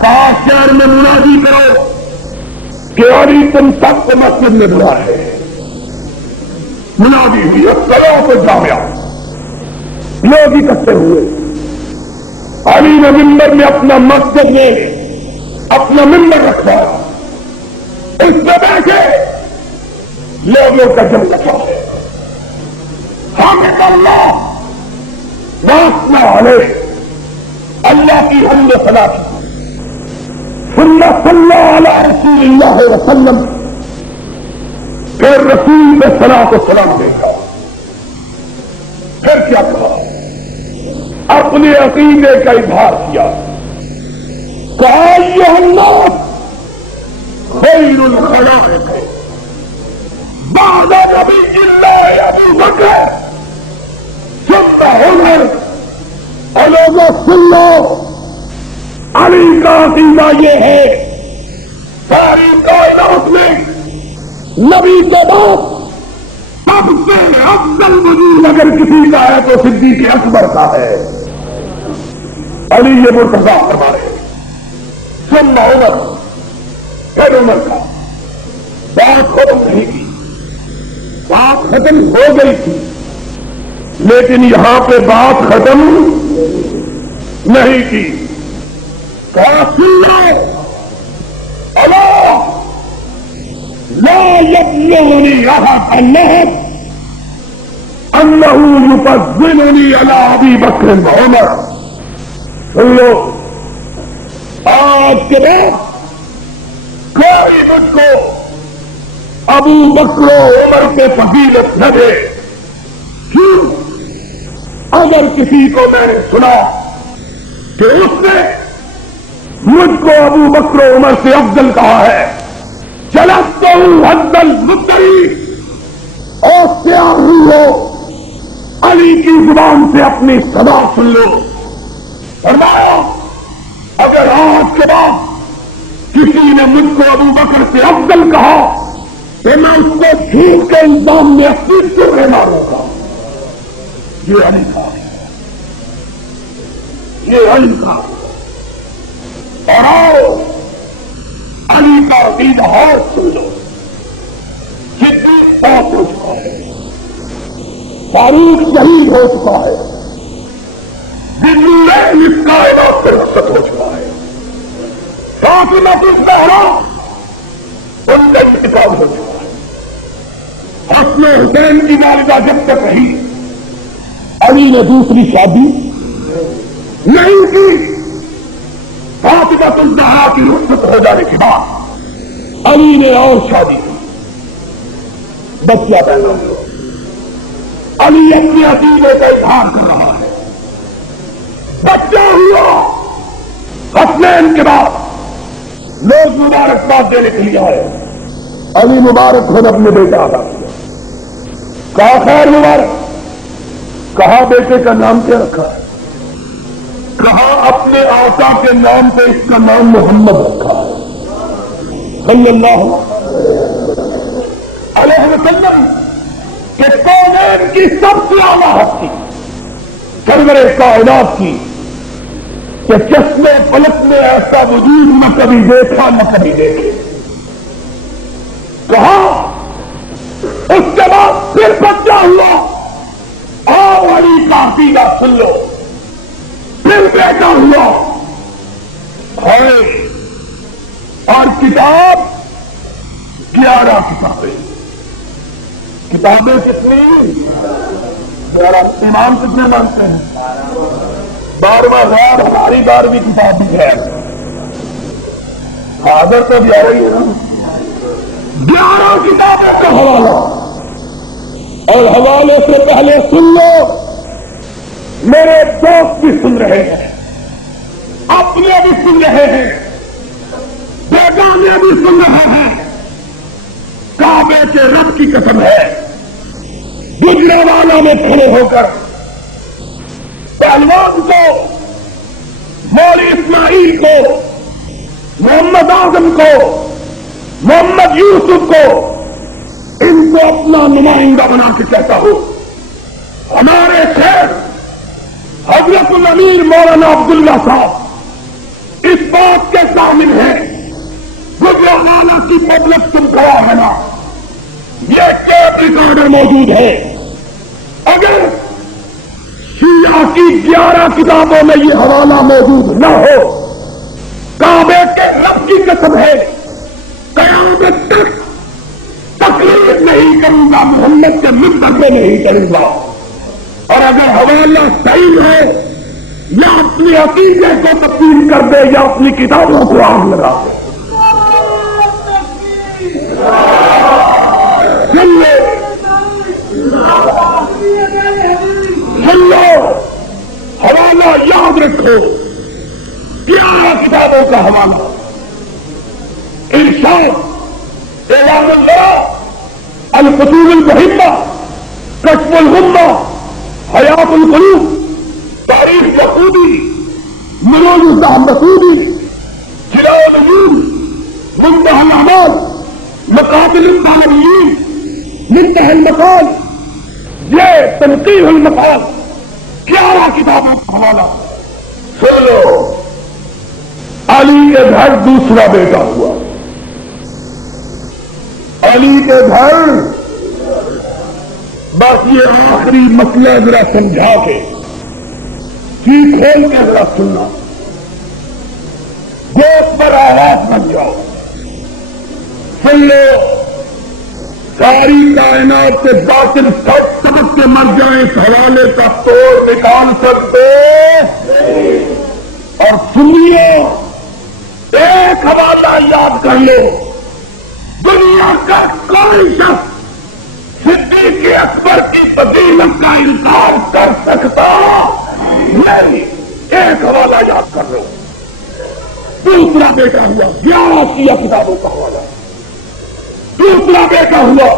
کہا شہر میں منادی کرو کہ علی تم سب کو مسجد میں بلا ہے۔ منادی ہوئی، الصلاۃ جامعہ، لوگ اکٹھے ہوئے، علی نے ممبر میں اپنا مسجد میں اپنا ممبر رکھوایا، اس میں بیٹھے لوگوں کا جم لگا ہے، حامد اللہ واسنا علیہ، اللہ کی حمد و ثنا کی، صلی اللہ علیہ رسول اللہ وسلم، پھر رسول میں ثنا کو سلام دیکھا، پھر کیا کہا؟ اپنے عقیدے کا اظہار کیا، کہا ایھا الناس خیر الخلائق بعد نبی اللہ ابو بکر ثم عمر، اور لوگوں سن لو، علی کا عقیدہ یہ ہے ساری کائنات میں نبی کے بعد سب سے افضل وجود اگر کسی کا ہے تو صدیق اکبر کا ہے، علی یہ مرتضیٰ فرما رہے ہیں، ثم عمر، پھر عمر کا۔ بات ختم نہیں کی، بات ختم ہو گئی تھی، لیکن یہاں پہ بات ختم نہیں کی. کہا سنو اللہ لا یبلغنی احد النہب انہو یفضلنی علی ابی بکر وعمر. سن لو، آج کے بعد کوئی مجھ کو ابو بکر و عمر کے فضیلت نہ دے. کیوں؟ اگر کسی کو میں نے سنا کہ اس نے مجھ کو ابو بکر و عمر سے افضل کہا ہے، چلت ہوں حد المدعی، اور تیار ہو علی کی زبان سے اپنی صدا سن لو. فرمایا اگر آج کے بعد کسی نے مجھ کو ابو بکر سے افضل کہا تو میں اس کو جھوٹ کے الزام میں اپنی چوڑے ماروں گا. یہ علی تھا، یہ علی تھا. اور آؤ علی کا عقیدہ اور سن لو. صدیق پاک ہو چکا ہے، فاروق شہید ہو چکا ہے، دلی اس کائنات سے رخصت ہو چکا ہے، فاطمہ الزہرا ان کا انتقال ہو چکا ہے. حسن حسین کی والدہ جب تک رہی علی نے دوسری شادی نہیں کی. فاطمہ الزہرا کی رخصت ہو جانے کے بعد علی نے اور شادی کی، بچہ پیدا ہوا. علی اپنے عقیدے کا اظہار کر رہا ہے. بچہ ہوا، حسنین کے بعد لوگ مبارکباد دینے کے لیے آئے. علی مبارک خود اپنے بیٹا ادا کیا. کہا خیر مبارک. کہا بیٹے کا نام کیا رکھا ہے؟ کہا اپنے آقا کے نام پہ اس کا نام محمد رکھا ہے صلی اللہ علیہ وسلم، کہ کونین کی سب سے اعلیٰ ہستی، سرور کائنات کی، کہ چشمے پلک میں ایسا وجود نہ کبھی دیکھا نہ کبھی دیکھے. کہا اس کے بعد پھر بچہ ہوا. آؤ علی کا عقیدہ سن لو. پھر بیٹا ہوا ہے، اور کتاب 11 کتابیں. کتابیں کتنی؟ امام کتنے مانتے ہیں؟ 12واں غار ہماری 12ویں کتاب بھی ہے. حاضر تو 11 ہی ہے نا. 11 کتابوں کا حوالہ. اور حوالے سے پہلے سن لو، میرے دوست بھی سن رہے ہیں، اپنے بھی سن رہے ہیں، بیگانے بھی سن رہے ہیں. کعبے کے رب کی قسم ہے، گجرانوالہ میں کھڑے ہو کر پہلوان کو، مولوی اسماعیل کو، محمد اعظم کو، محمد یوسف کو، ان کو اپنا نمائندہ بنا کے کہتا ہوں، ہمارے شیخ حضرت الامیر مولانا عبداللہ صاحب اس بات کے شامل ہیں، گجرانوالہ کی پبلک تم گواہ ہے نا، یہ ٹیپ ریکارڈر موجود ہے. اگر شیعہ کی 11 کتابوں میں یہ حوالہ موجود نہ ہو، کعبے کے رب کی قسم ہے قیامت تک تقریر نہیں کروں گا، محمد کے منبر پہ نہیں کروں گا. اور اگر حوالہ صحیح ہے، یا اپنے عقیدے کو تبدیل کر دے یا اپنی کتابوں کو آگ لگا دے. سن لو، حوالہ یاد رکھو، 11 کتابوں کا حوالہ. ارشاد اعلان اللہ، الفصول المہمہ، کشف الغمہ، حیات القلوب، تاریخ یعقوبی، مروج الزہر مسعودی، جلاء النجوم، منتہی الاعمال، مقابل الطالبین، منتہی المقال، یہ تنقیح المقال، 11 کتابوں کا حوالہ. سن لو، علی کے گھر دوسرا بیٹا ہوا. علی کے گھر، بس یہ آخری مسئلہ ذرا سمجھا کے جی کھول کے ذرا سننا، گوشت پر آواز بن جاؤ، سن لو، ساری کائنات سے باطل سب سبق کے مر جائیں، اس حوالے کا توڑ نکال سکتے اور سنیے، ایک حوالہ یاد کر لو، دنیا کا کوئی شخص صدیق اکبر کی فضیلت کا انکار کر سکتا نہیں، ایک حوالہ یاد کر لو۔ دوسرا بیٹا ہوا 11 شیعہ کتابوں کا حوالہ، دوسرا بیٹا ہوا،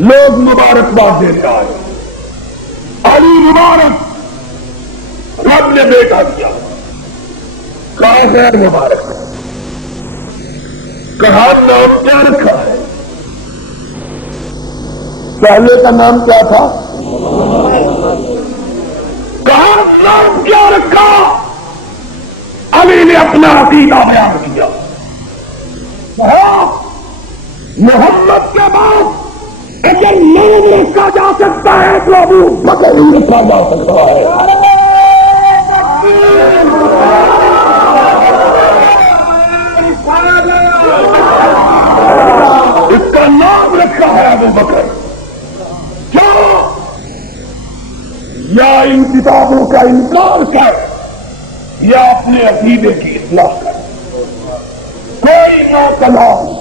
لوگ مبارکباد دیتے آئے، علی مبارک، رب نے بیٹا دیا، کہا غیر مبارک، کہا نام کیا رکھا ہے؟ پہلے کا نام کیا تھا؟ کہا نام کیا رکھا؟ علی نے اپنا عقیدہ بیان کیا، کہا محمد کے بعد اگر نام رکھا جا سکتا ہے تو ابو بکر ہی رکھا جا سکتا ہے۔ اس کا نام رکھا ہے ابو بکر، کیا یا ان کتابوں کا انکار کر یا اپنے عقیدے کی اصلاح کر، کوئی نہ کلام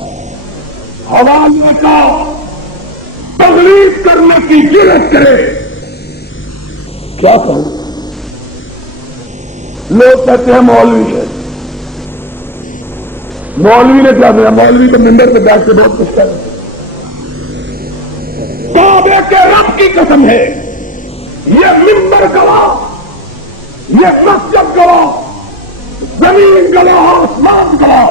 حوالے کا تغلیظ کرنے کی جرات کرے، کیا کروں؟ لوگ کہتے ہیں مولوی ہے، مولوی نے کیا دیا؟ مولوی تو ممبر پہ بیٹھ کے بہت کچھ کرتے، کعبے کے رب کی قسم ہے، یہ ممبر گواہ، یہ مسجد گواہ، زمین گواہ، آسمان گواہ،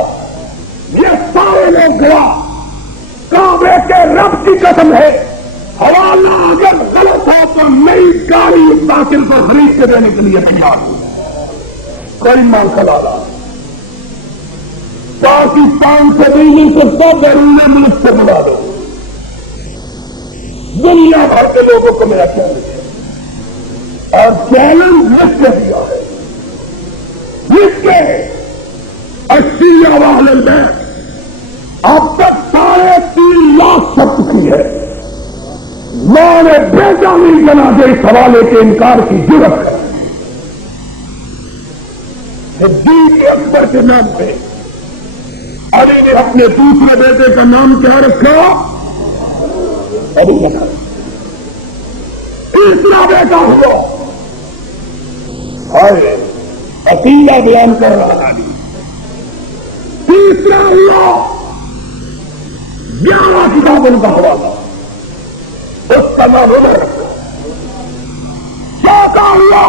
یہ سارے لوگ گواہ، کعبے کے رب کی قسم ہے، حوالہ اگر غلط ہو تو نئی گاڑی اس باطل کو خرید کے دینے کے لیے تیار ہو، کوئی مال لالا، پاکستان سے نہیں مل سکتا، بیرون ملک سے بلا دو، دنیا بھر کے لوگوں کو میرا چیلنج ہے، اور چیلنج لکھ کے دیا ہے، لکھ کے 80 اہل البیت اب تک 3.5 لاکھ ثبت کی ہے، میں نے بیٹا نہیں جنازے اس حوالے کے انکار کی جرات ہے، صدیق اکبر کے نام پہ علی نے اپنے دوسرے بیٹے کا نام کیا رکھا؟ ابو بکر۔ تیسرا بیٹا ہوا، ہائے عقیدہ بیان کر رہا علی، تیسرا ہوا 11 کتابوں کا حوالہ، اس کا نام عمر رکھا، چوتھا ہوا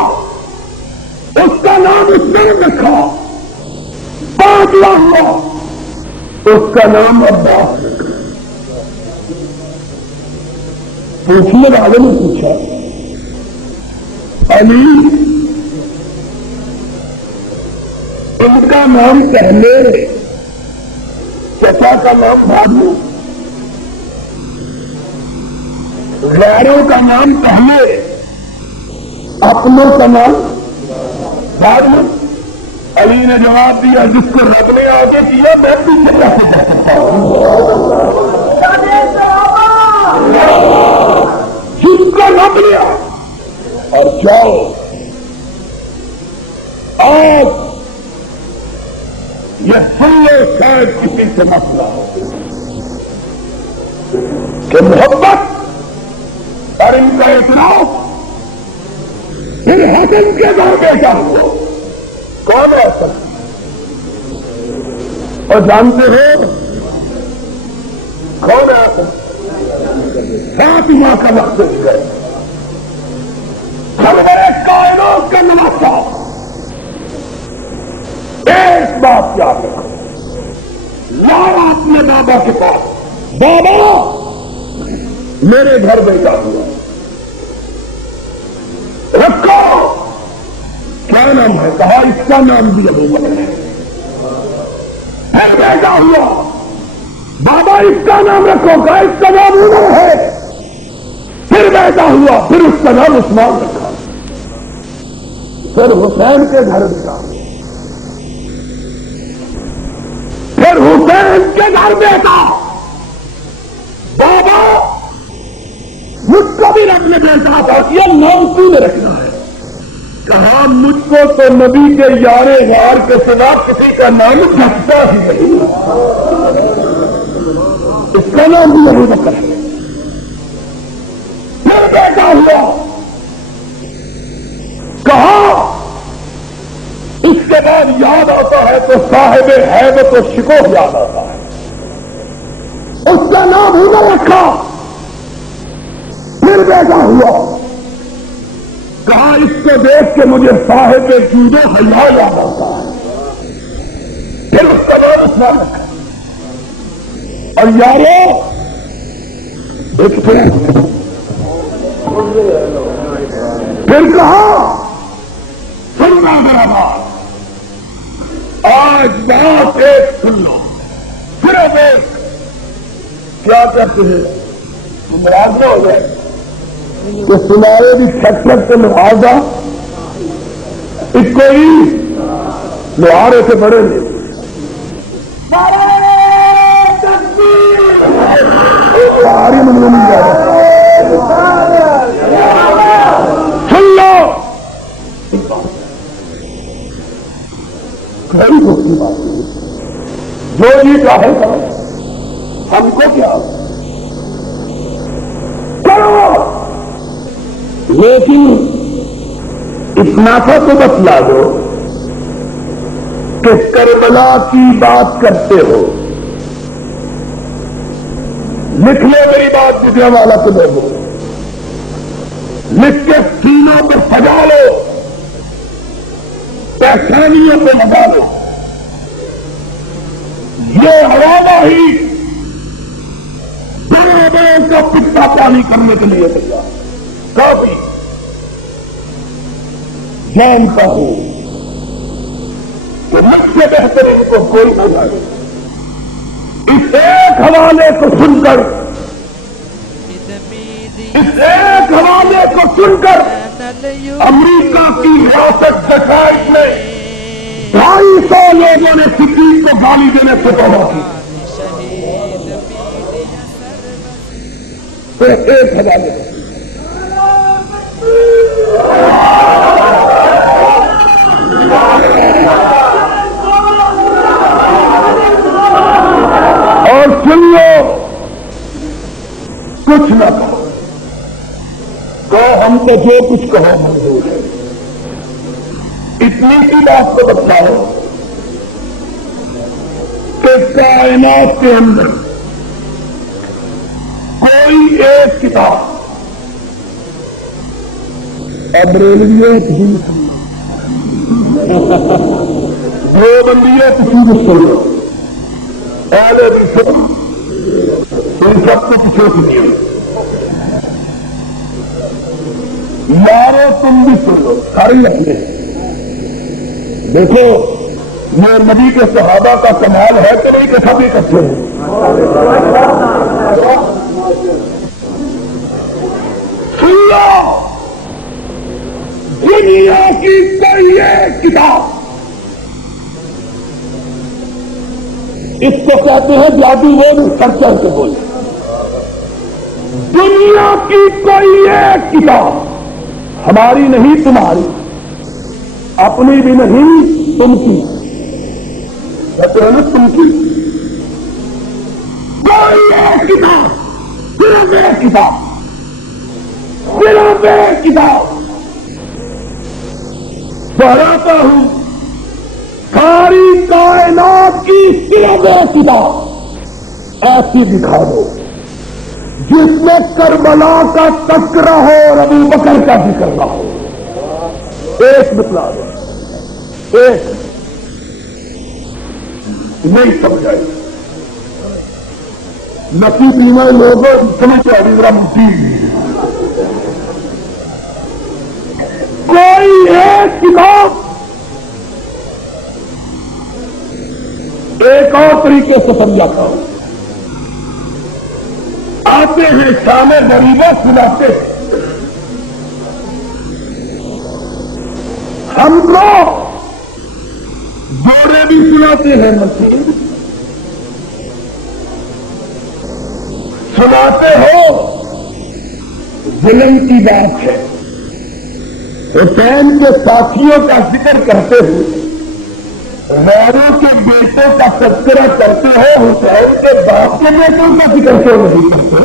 اس کا نام عثمان رکھا، پانچواں ہوا اس کا نام عباس رکھا۔ پوچھنے والے نے پوچھا علی ان کا نام پہلے، چچا کا نام بعد میں، غیروں کا نام پہلے، اپنوں کا نام بعد میں؟ علی نے جواب دیا جس کو رب نے آگے کیا میں پیچھے کیسے جا سکتا ہوں؟ جس کو رب لیا اور جاؤ، آج یہ سن لو، شاید کسی سے مسئلہ ہو کہ محبت اور ان کا اعتراف پھر حسن کے گھر بیٹا ہو، کون ہے حسن؟ اور جانتے ہو کون ہے حسن؟ فاطمہ کا وقت ہے، سرور کائنات کا نواسا۔ ایک بات یاد رکھو، لایا اپنے بابا کے پاس، بابا میرے گھر بیٹا ہوا، رکھو، کیا نام ہے؟ کہا اس کا نام بھی ابو بکر ہے۔ پھر بیٹا ہوا، بابا اس کا نام رکھو، کہا اس کا نام عمر ہے۔ پھر بیٹا ہوا، پھر اس کا نام عثمان رکھا۔ پھر حسین کے گھر بیٹا، پھر حسین کے گھر بیٹا، بابا مجھ کو بھی رکھنے بیٹا تھا، یہ نام کیوں نے رکھنا ہے؟ کہا مجھ کو تو نبی کے یار غار کے سوا کسی کا نام رکھتا ہی نہیں، اس کا نام بھی ابو بکر ہے۔ پھر بیٹا ہوا، کہا اس کے بعد یاد آتا ہے تو صاحب ہیبت و شکوہ یاد آتا ہے، اس کا نام عمر رکھا۔ پھر بیٹا ہوا، کہا اس کو دیکھ کے مجھے صاحب جود و حیا یاد آتا ہے، پھر اس کا نام عثمان رکھا۔ اور یارو پھر کہا سننا ذرا بات، آج بات ایک سن لو، صرف ایک۔ کیا کہتے ہیں ناراض نہ ہو گئے کہ سنائے بھی چھٹ چھٹ سے لہٰذا اس کو ہی لوہارے سے بڑے لے ساری منگل نہیں جا رہا، سن لو گھر کی بات جو جی چاہے کرو، ہم کو کیا کرو، لیکن اتنا سا تو بتلا دو کہ کربلا کی بات کرتے ہو، لکھ لو میری بات گجرا والا تو لوگوں، لکھ کے سینوں پہ سجا لو، پیشانیوں پہ لگا لو، یہ حوالہ ہی بڑے بڑے کا پتا پانی کرنے کے لیے تیار، کافی جانتا ہوں کہ مجھ سے بہتر ان کو کوئی نہ لائے۔ اس ایک حوالے کو سن کر، اس ایک حوالے کو سن کر امریکہ کی ریاست ڈکائٹ نے 250 لوگوں نے فکر کو گالی دینے سے توبہ کی۔ ایک حوالے اور سن لو، کچھ نہ کہو، تو ہم تو جو کچھ کہو منظور ہے۔ اتنی سی بات کو بتاؤ کہ کائنات کے اندر کوئی ایک کتاب ابریلیت ہی دو بندیت ہی سن لو، پہلے بھی سن، ان سب کو پیچھے سنیے، یارو تم بھی سن لو، ساری اپنے دیکھو یہ نبی کے صحابہ کا کمال ہے کہ نہیں کہ سب اکٹھے ہیں۔ سن لو، دنیا کی کوئی ایک کتاب، اس کو کہتے ہیں جادو وہ سر چل کے بولے، دنیا کی کوئی ایک کتاب، ہماری نہیں تمہاری، اپنی بھی نہیں تم کی، کہتے ہیں نا تم کی، کوئی ایک کتاب، صرف ایک کتاب، صرف ایک کتاب پڑھاتا ہوں، ساری کائنات کی صرف ایک کتاب ایسی دکھا دو جس میں کربلا کا تذکرہ ہو اور ابو بکر کا ذکر نہ ہو، ایک بتلا دو، ایک نہیں سمجھائی نقی پیما لوگوں سمجھتے ابھی مٹی کوئی ایک کتاب ایک اور طریقے سے سمجھاتا ہوں، آتے ہیں شام غریبہ سناتے ہیں، ہم کو جوڑے بھی سناتے ہیں مسیح، سناتے ہو ظلم کی بات ہے، حسین کے ساتھیوں کا ذکر کرتے ہوئے غیروں کے بیٹوں کا تذکرہ کرتے ہو، حسین کے باپ کے بیٹوں کا ذکر کیوں نہیں کرتے؟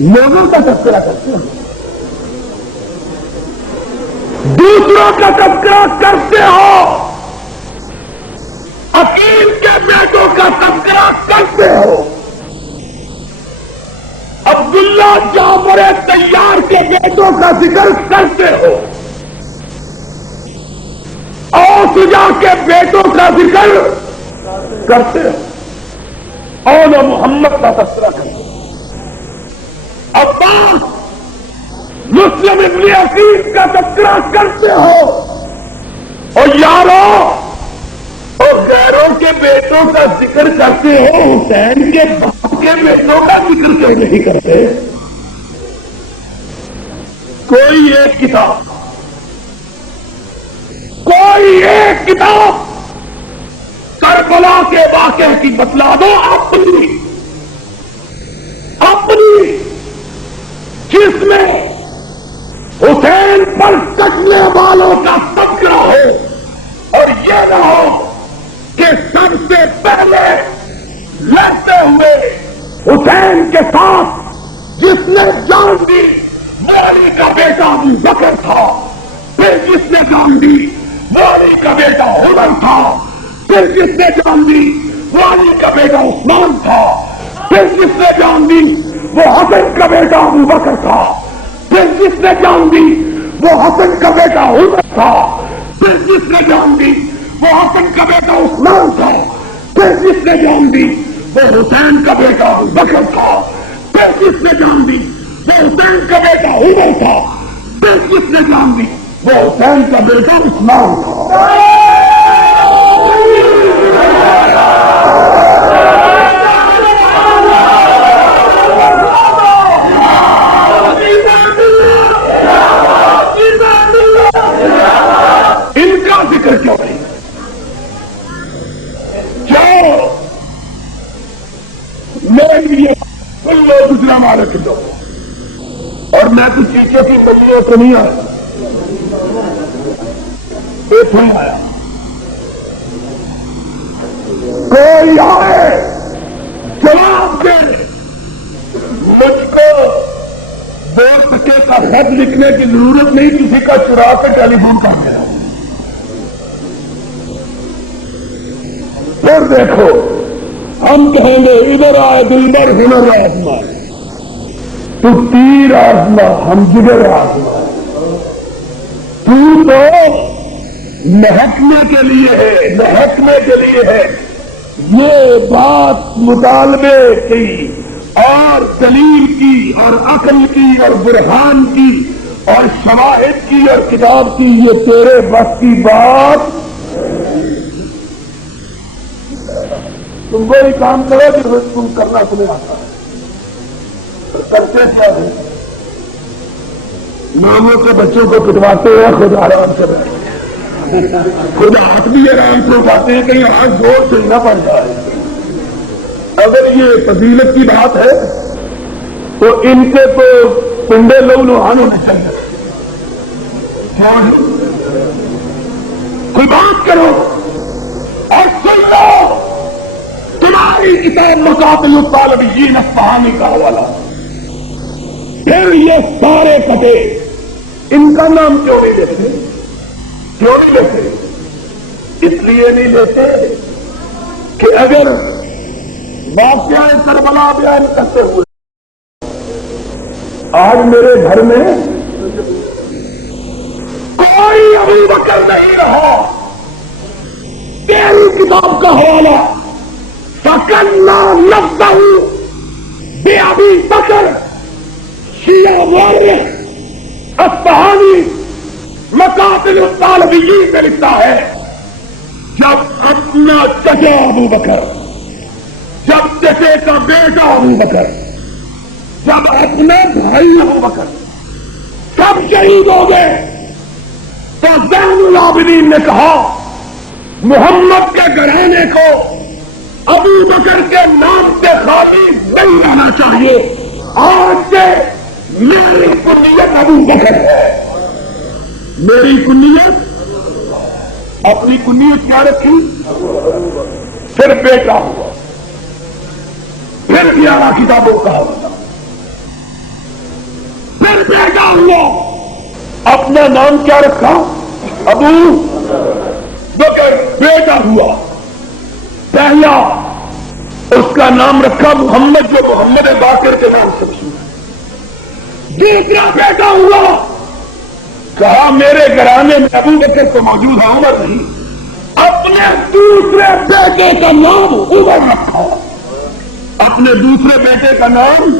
لوگوں کا تذکرہ کرتے ہو، دوسروں کا تذکرہ کرتے ہو، عقیل کے بیٹوں کا تذکرہ کرتے ہو، عبداللہ جعفر طیار کے بیٹوں کا ذکر کرتے ہو، اوسجا کے بیٹوں کا ذکر کرتے ہو، اور محمد کا تذکرہ کرتے ہو، عباس مسلم ابن عقیل کا تذکرہ کرتے ہو، اور یارو اور غیروں کے بیٹوں کا ذکر کرتے ہو، حسین کے باپ کے بیٹوں کا ذکر کیوں نہیں کرتے؟ کوئی ایک کتاب، کوئی ایک کتاب کربلا کے واقعے کی بتلا دو، اپنی جس میں حسین پر کٹنے والوں کا تذکرہ ہو، اور یہ نہ ہو کہ سب سے پہلے لڑتے ہوئے حسین کے ساتھ جس نے جان دی مولی کا بیٹا ابو بکر تھا، پھر جس نے جان دی مولی کا بیٹا عمر تھا، پھر جس نے جان دی مولی کا بیٹا عثمان تھا، پھر جس نے جان دی وہ حسن کا بیٹا ابو بکر تھا، پھر جس نے جان دی وہ حسن کا بیٹا عمر تھا، پھر جس نے جان دی وہ حسن کا بیٹا عثمان تھا، پھر جس نے جان دی وہ حسین کا بیٹا ابو بکر تھا، پھر جس نے جان دی وہ حسین کا بیٹا عمر تھا، پھر جس نے جان دی وہ حسین کا بیٹا عثمان تھا۔ ان کا ذکر کیوں نہیں؟ جو میرے لیے تم لوگ گزرا مارے دو، اور میں تو چیزوں کی بچوں کو نہیں آیا، ایک نہیں آیا، کوئی آئے جواب دے، مجھ کو 2 ٹکے کا خط لکھنے کی ضرورت نہیں، کسی کا چرا کے ٹیلی فون کر دیا۔ پھر دیکھو ہم کہیں گے ادھر آئے دلبر ہنر آزما، تو تیر آزما ہم جگر آزما، تو محکمے کے لیے ہے، محکمے کے لیے ہے، یہ بات مطالبے کی اور دلیل کی اور عقل کی اور برہان کی اور شواہد کی اور کتاب کی، یہ تیرے بس کی بات۔ تم وہی کام کرو جو تم کرنا تمہیں آتا ہے، کرتے کیا ہے؟ ماموں کے بچوں کو پٹواتے ہیں، خود آرام سے بیٹھتے، خود ہاتھ بھی آرام سے اٹھاتے ہیں، کہیں ہاتھ زور سے نہ پڑ جائے۔ اگر یہ فضیلت کی بات ہے تو ان کے تو پنڈے لو لوہان ہونے چاہیے۔ کوئی بات کرو اور سن لو، تمہاری کتاب مقاتل الطالبین اصفہانی کا حوالہ، پھر یہ سارے پتے ان کا نام کیوں نہیں لیتے؟ کیوں نہیں لیتے؟ اس لیے نہیں لیتے کہ اگر واقعہ کربلا بیان کرتے ہوئے آج میرے گھر میں کوئی ابو بکر نہیں رہا، تیری کتاب کا حوالہ فکرنا لفظہ بے ابی بکر شیعہ مورخ اصفہانی مقاتل الطالبین میں لکھتا ہے، جب اپنا چچا ابو بکر، جب چچے کا بیٹا ابو بکر، جب اپنا بھائی ابو بکر، شہید ہو گئے تو زین العابدین نے کہا محمد کے گھرانے کو ابو بکر کے نام سے خالی نہیں رہنا چاہیے، آج سے میری کنیت ابو بکر ہے، میری کنیت، اپنی کنیت کیا رکھی؟ پھر بیٹا ہوا، پھر 11 کتابوں کا ہوا، پھر بیٹا ہوا، اپنا نام کیا رکھا؟ ابو بکر، بیٹا ہوا، پہلا اس کا نام رکھا محمد، جو محمد باقر کے نام سے مشہور ہے۔ دوسرا بیٹا ہوا، کہا میرے گھرانے میں ابو بکر تو موجود ہے، عمر نہیں، اپنے دوسرے بیٹے کا نام عمر رکھا، اپنے دوسرے بیٹے کا نام،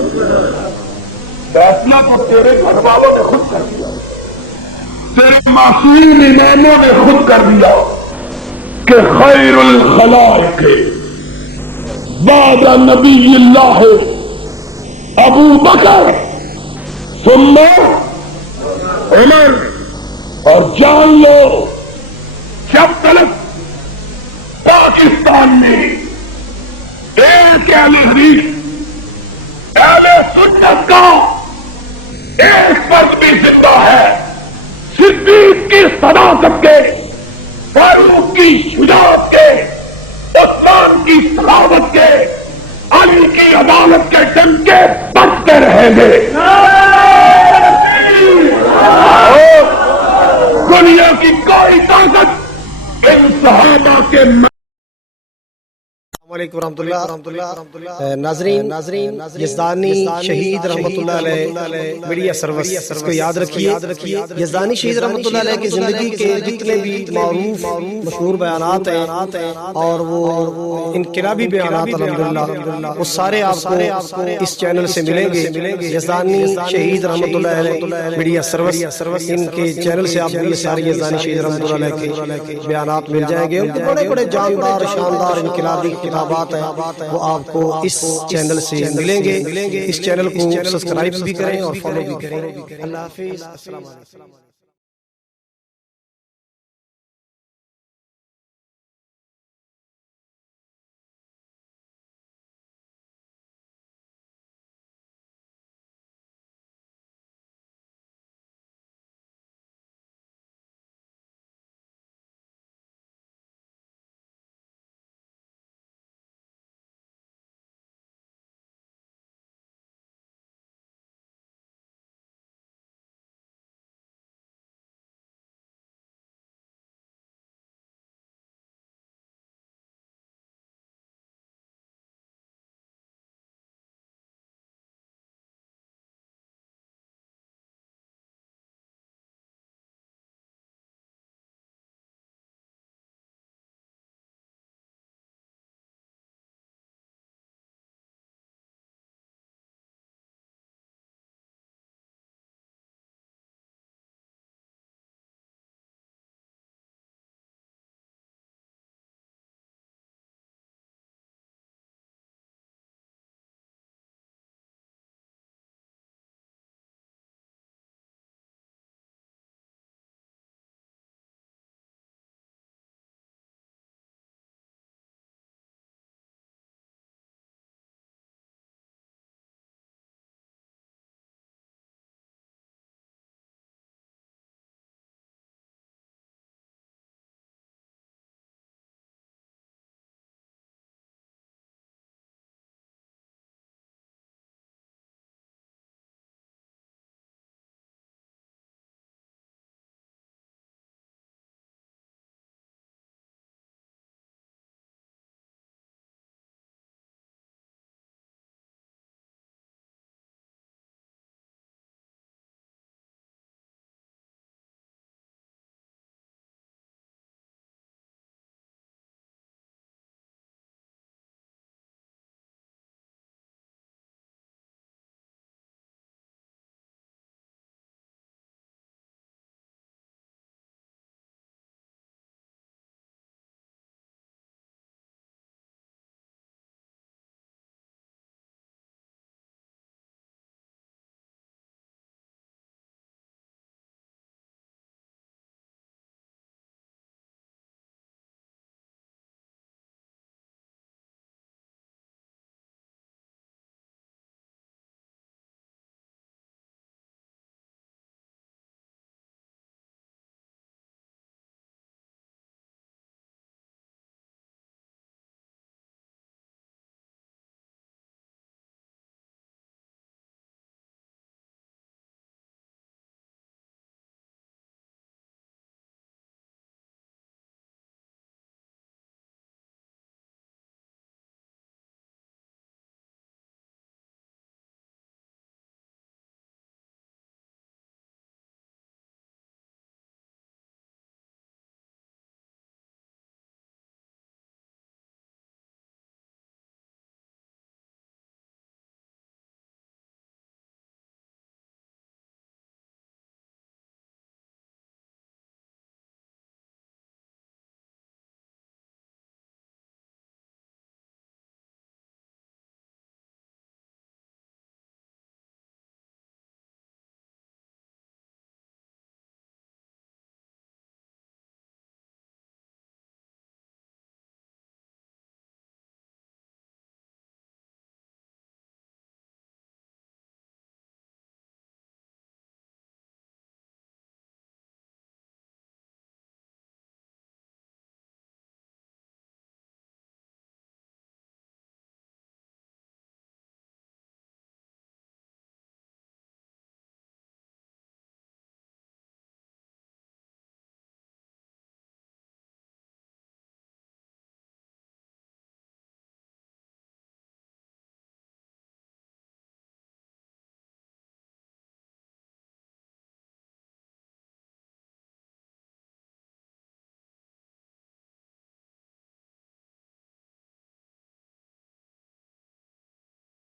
فیصلہ تو تیرے گھر والوں نے خود کر دیا، تیرے معصوم اماموں نے خود کر دیا کہ خیر الخلائق بعد نبی اللہ ابو بکر ثم عمر۔ اور جان لو جب تک پاکستان میں ایک اہل حدیث اہل سنت کا ایک فرد بھی زندہ ہے، صدیق کی صداقت کے، فاروق کی شجاعت کے، عثمان کی صلابت کے، علی کی عدالت کے ڈنکے بجتے رہیں گے، اور دنیا کی کوئی طاقت ان صحابہ کے السلام علیکم ورحمۃ اللہ۔ ناظرین، یزدانی شہید رحمۃ اللہ علیہ میڈیا سروس، اس کو یاد رکھیے، یزدانی شہید رحمۃ اللہ علیہ کی زندگی کے جتنے بھی معروف مشہور بیانات ہیں اور وہ انقلابی بیانات الحمدللہ، وہ سارے آپ کو اس چینل سے ملیں گے۔ یزدانی شہید رحمۃ اللہ علیہ میڈیا سروس، ان کے چینل سے آپ کو یہ سارے یزدانی شہید رحمۃ اللہ علیہ کے بیانات مل جائیں گے۔ ان کے بڑے بڑے جاندار شاندار انقلابی بات ہے، وہ آپ کو اس چینل سے ملیں گے۔ اس چینل کو سبسکرائب بھی کریں اور فالو بھی کریں۔ اللہ حافظ، السلام علیکم۔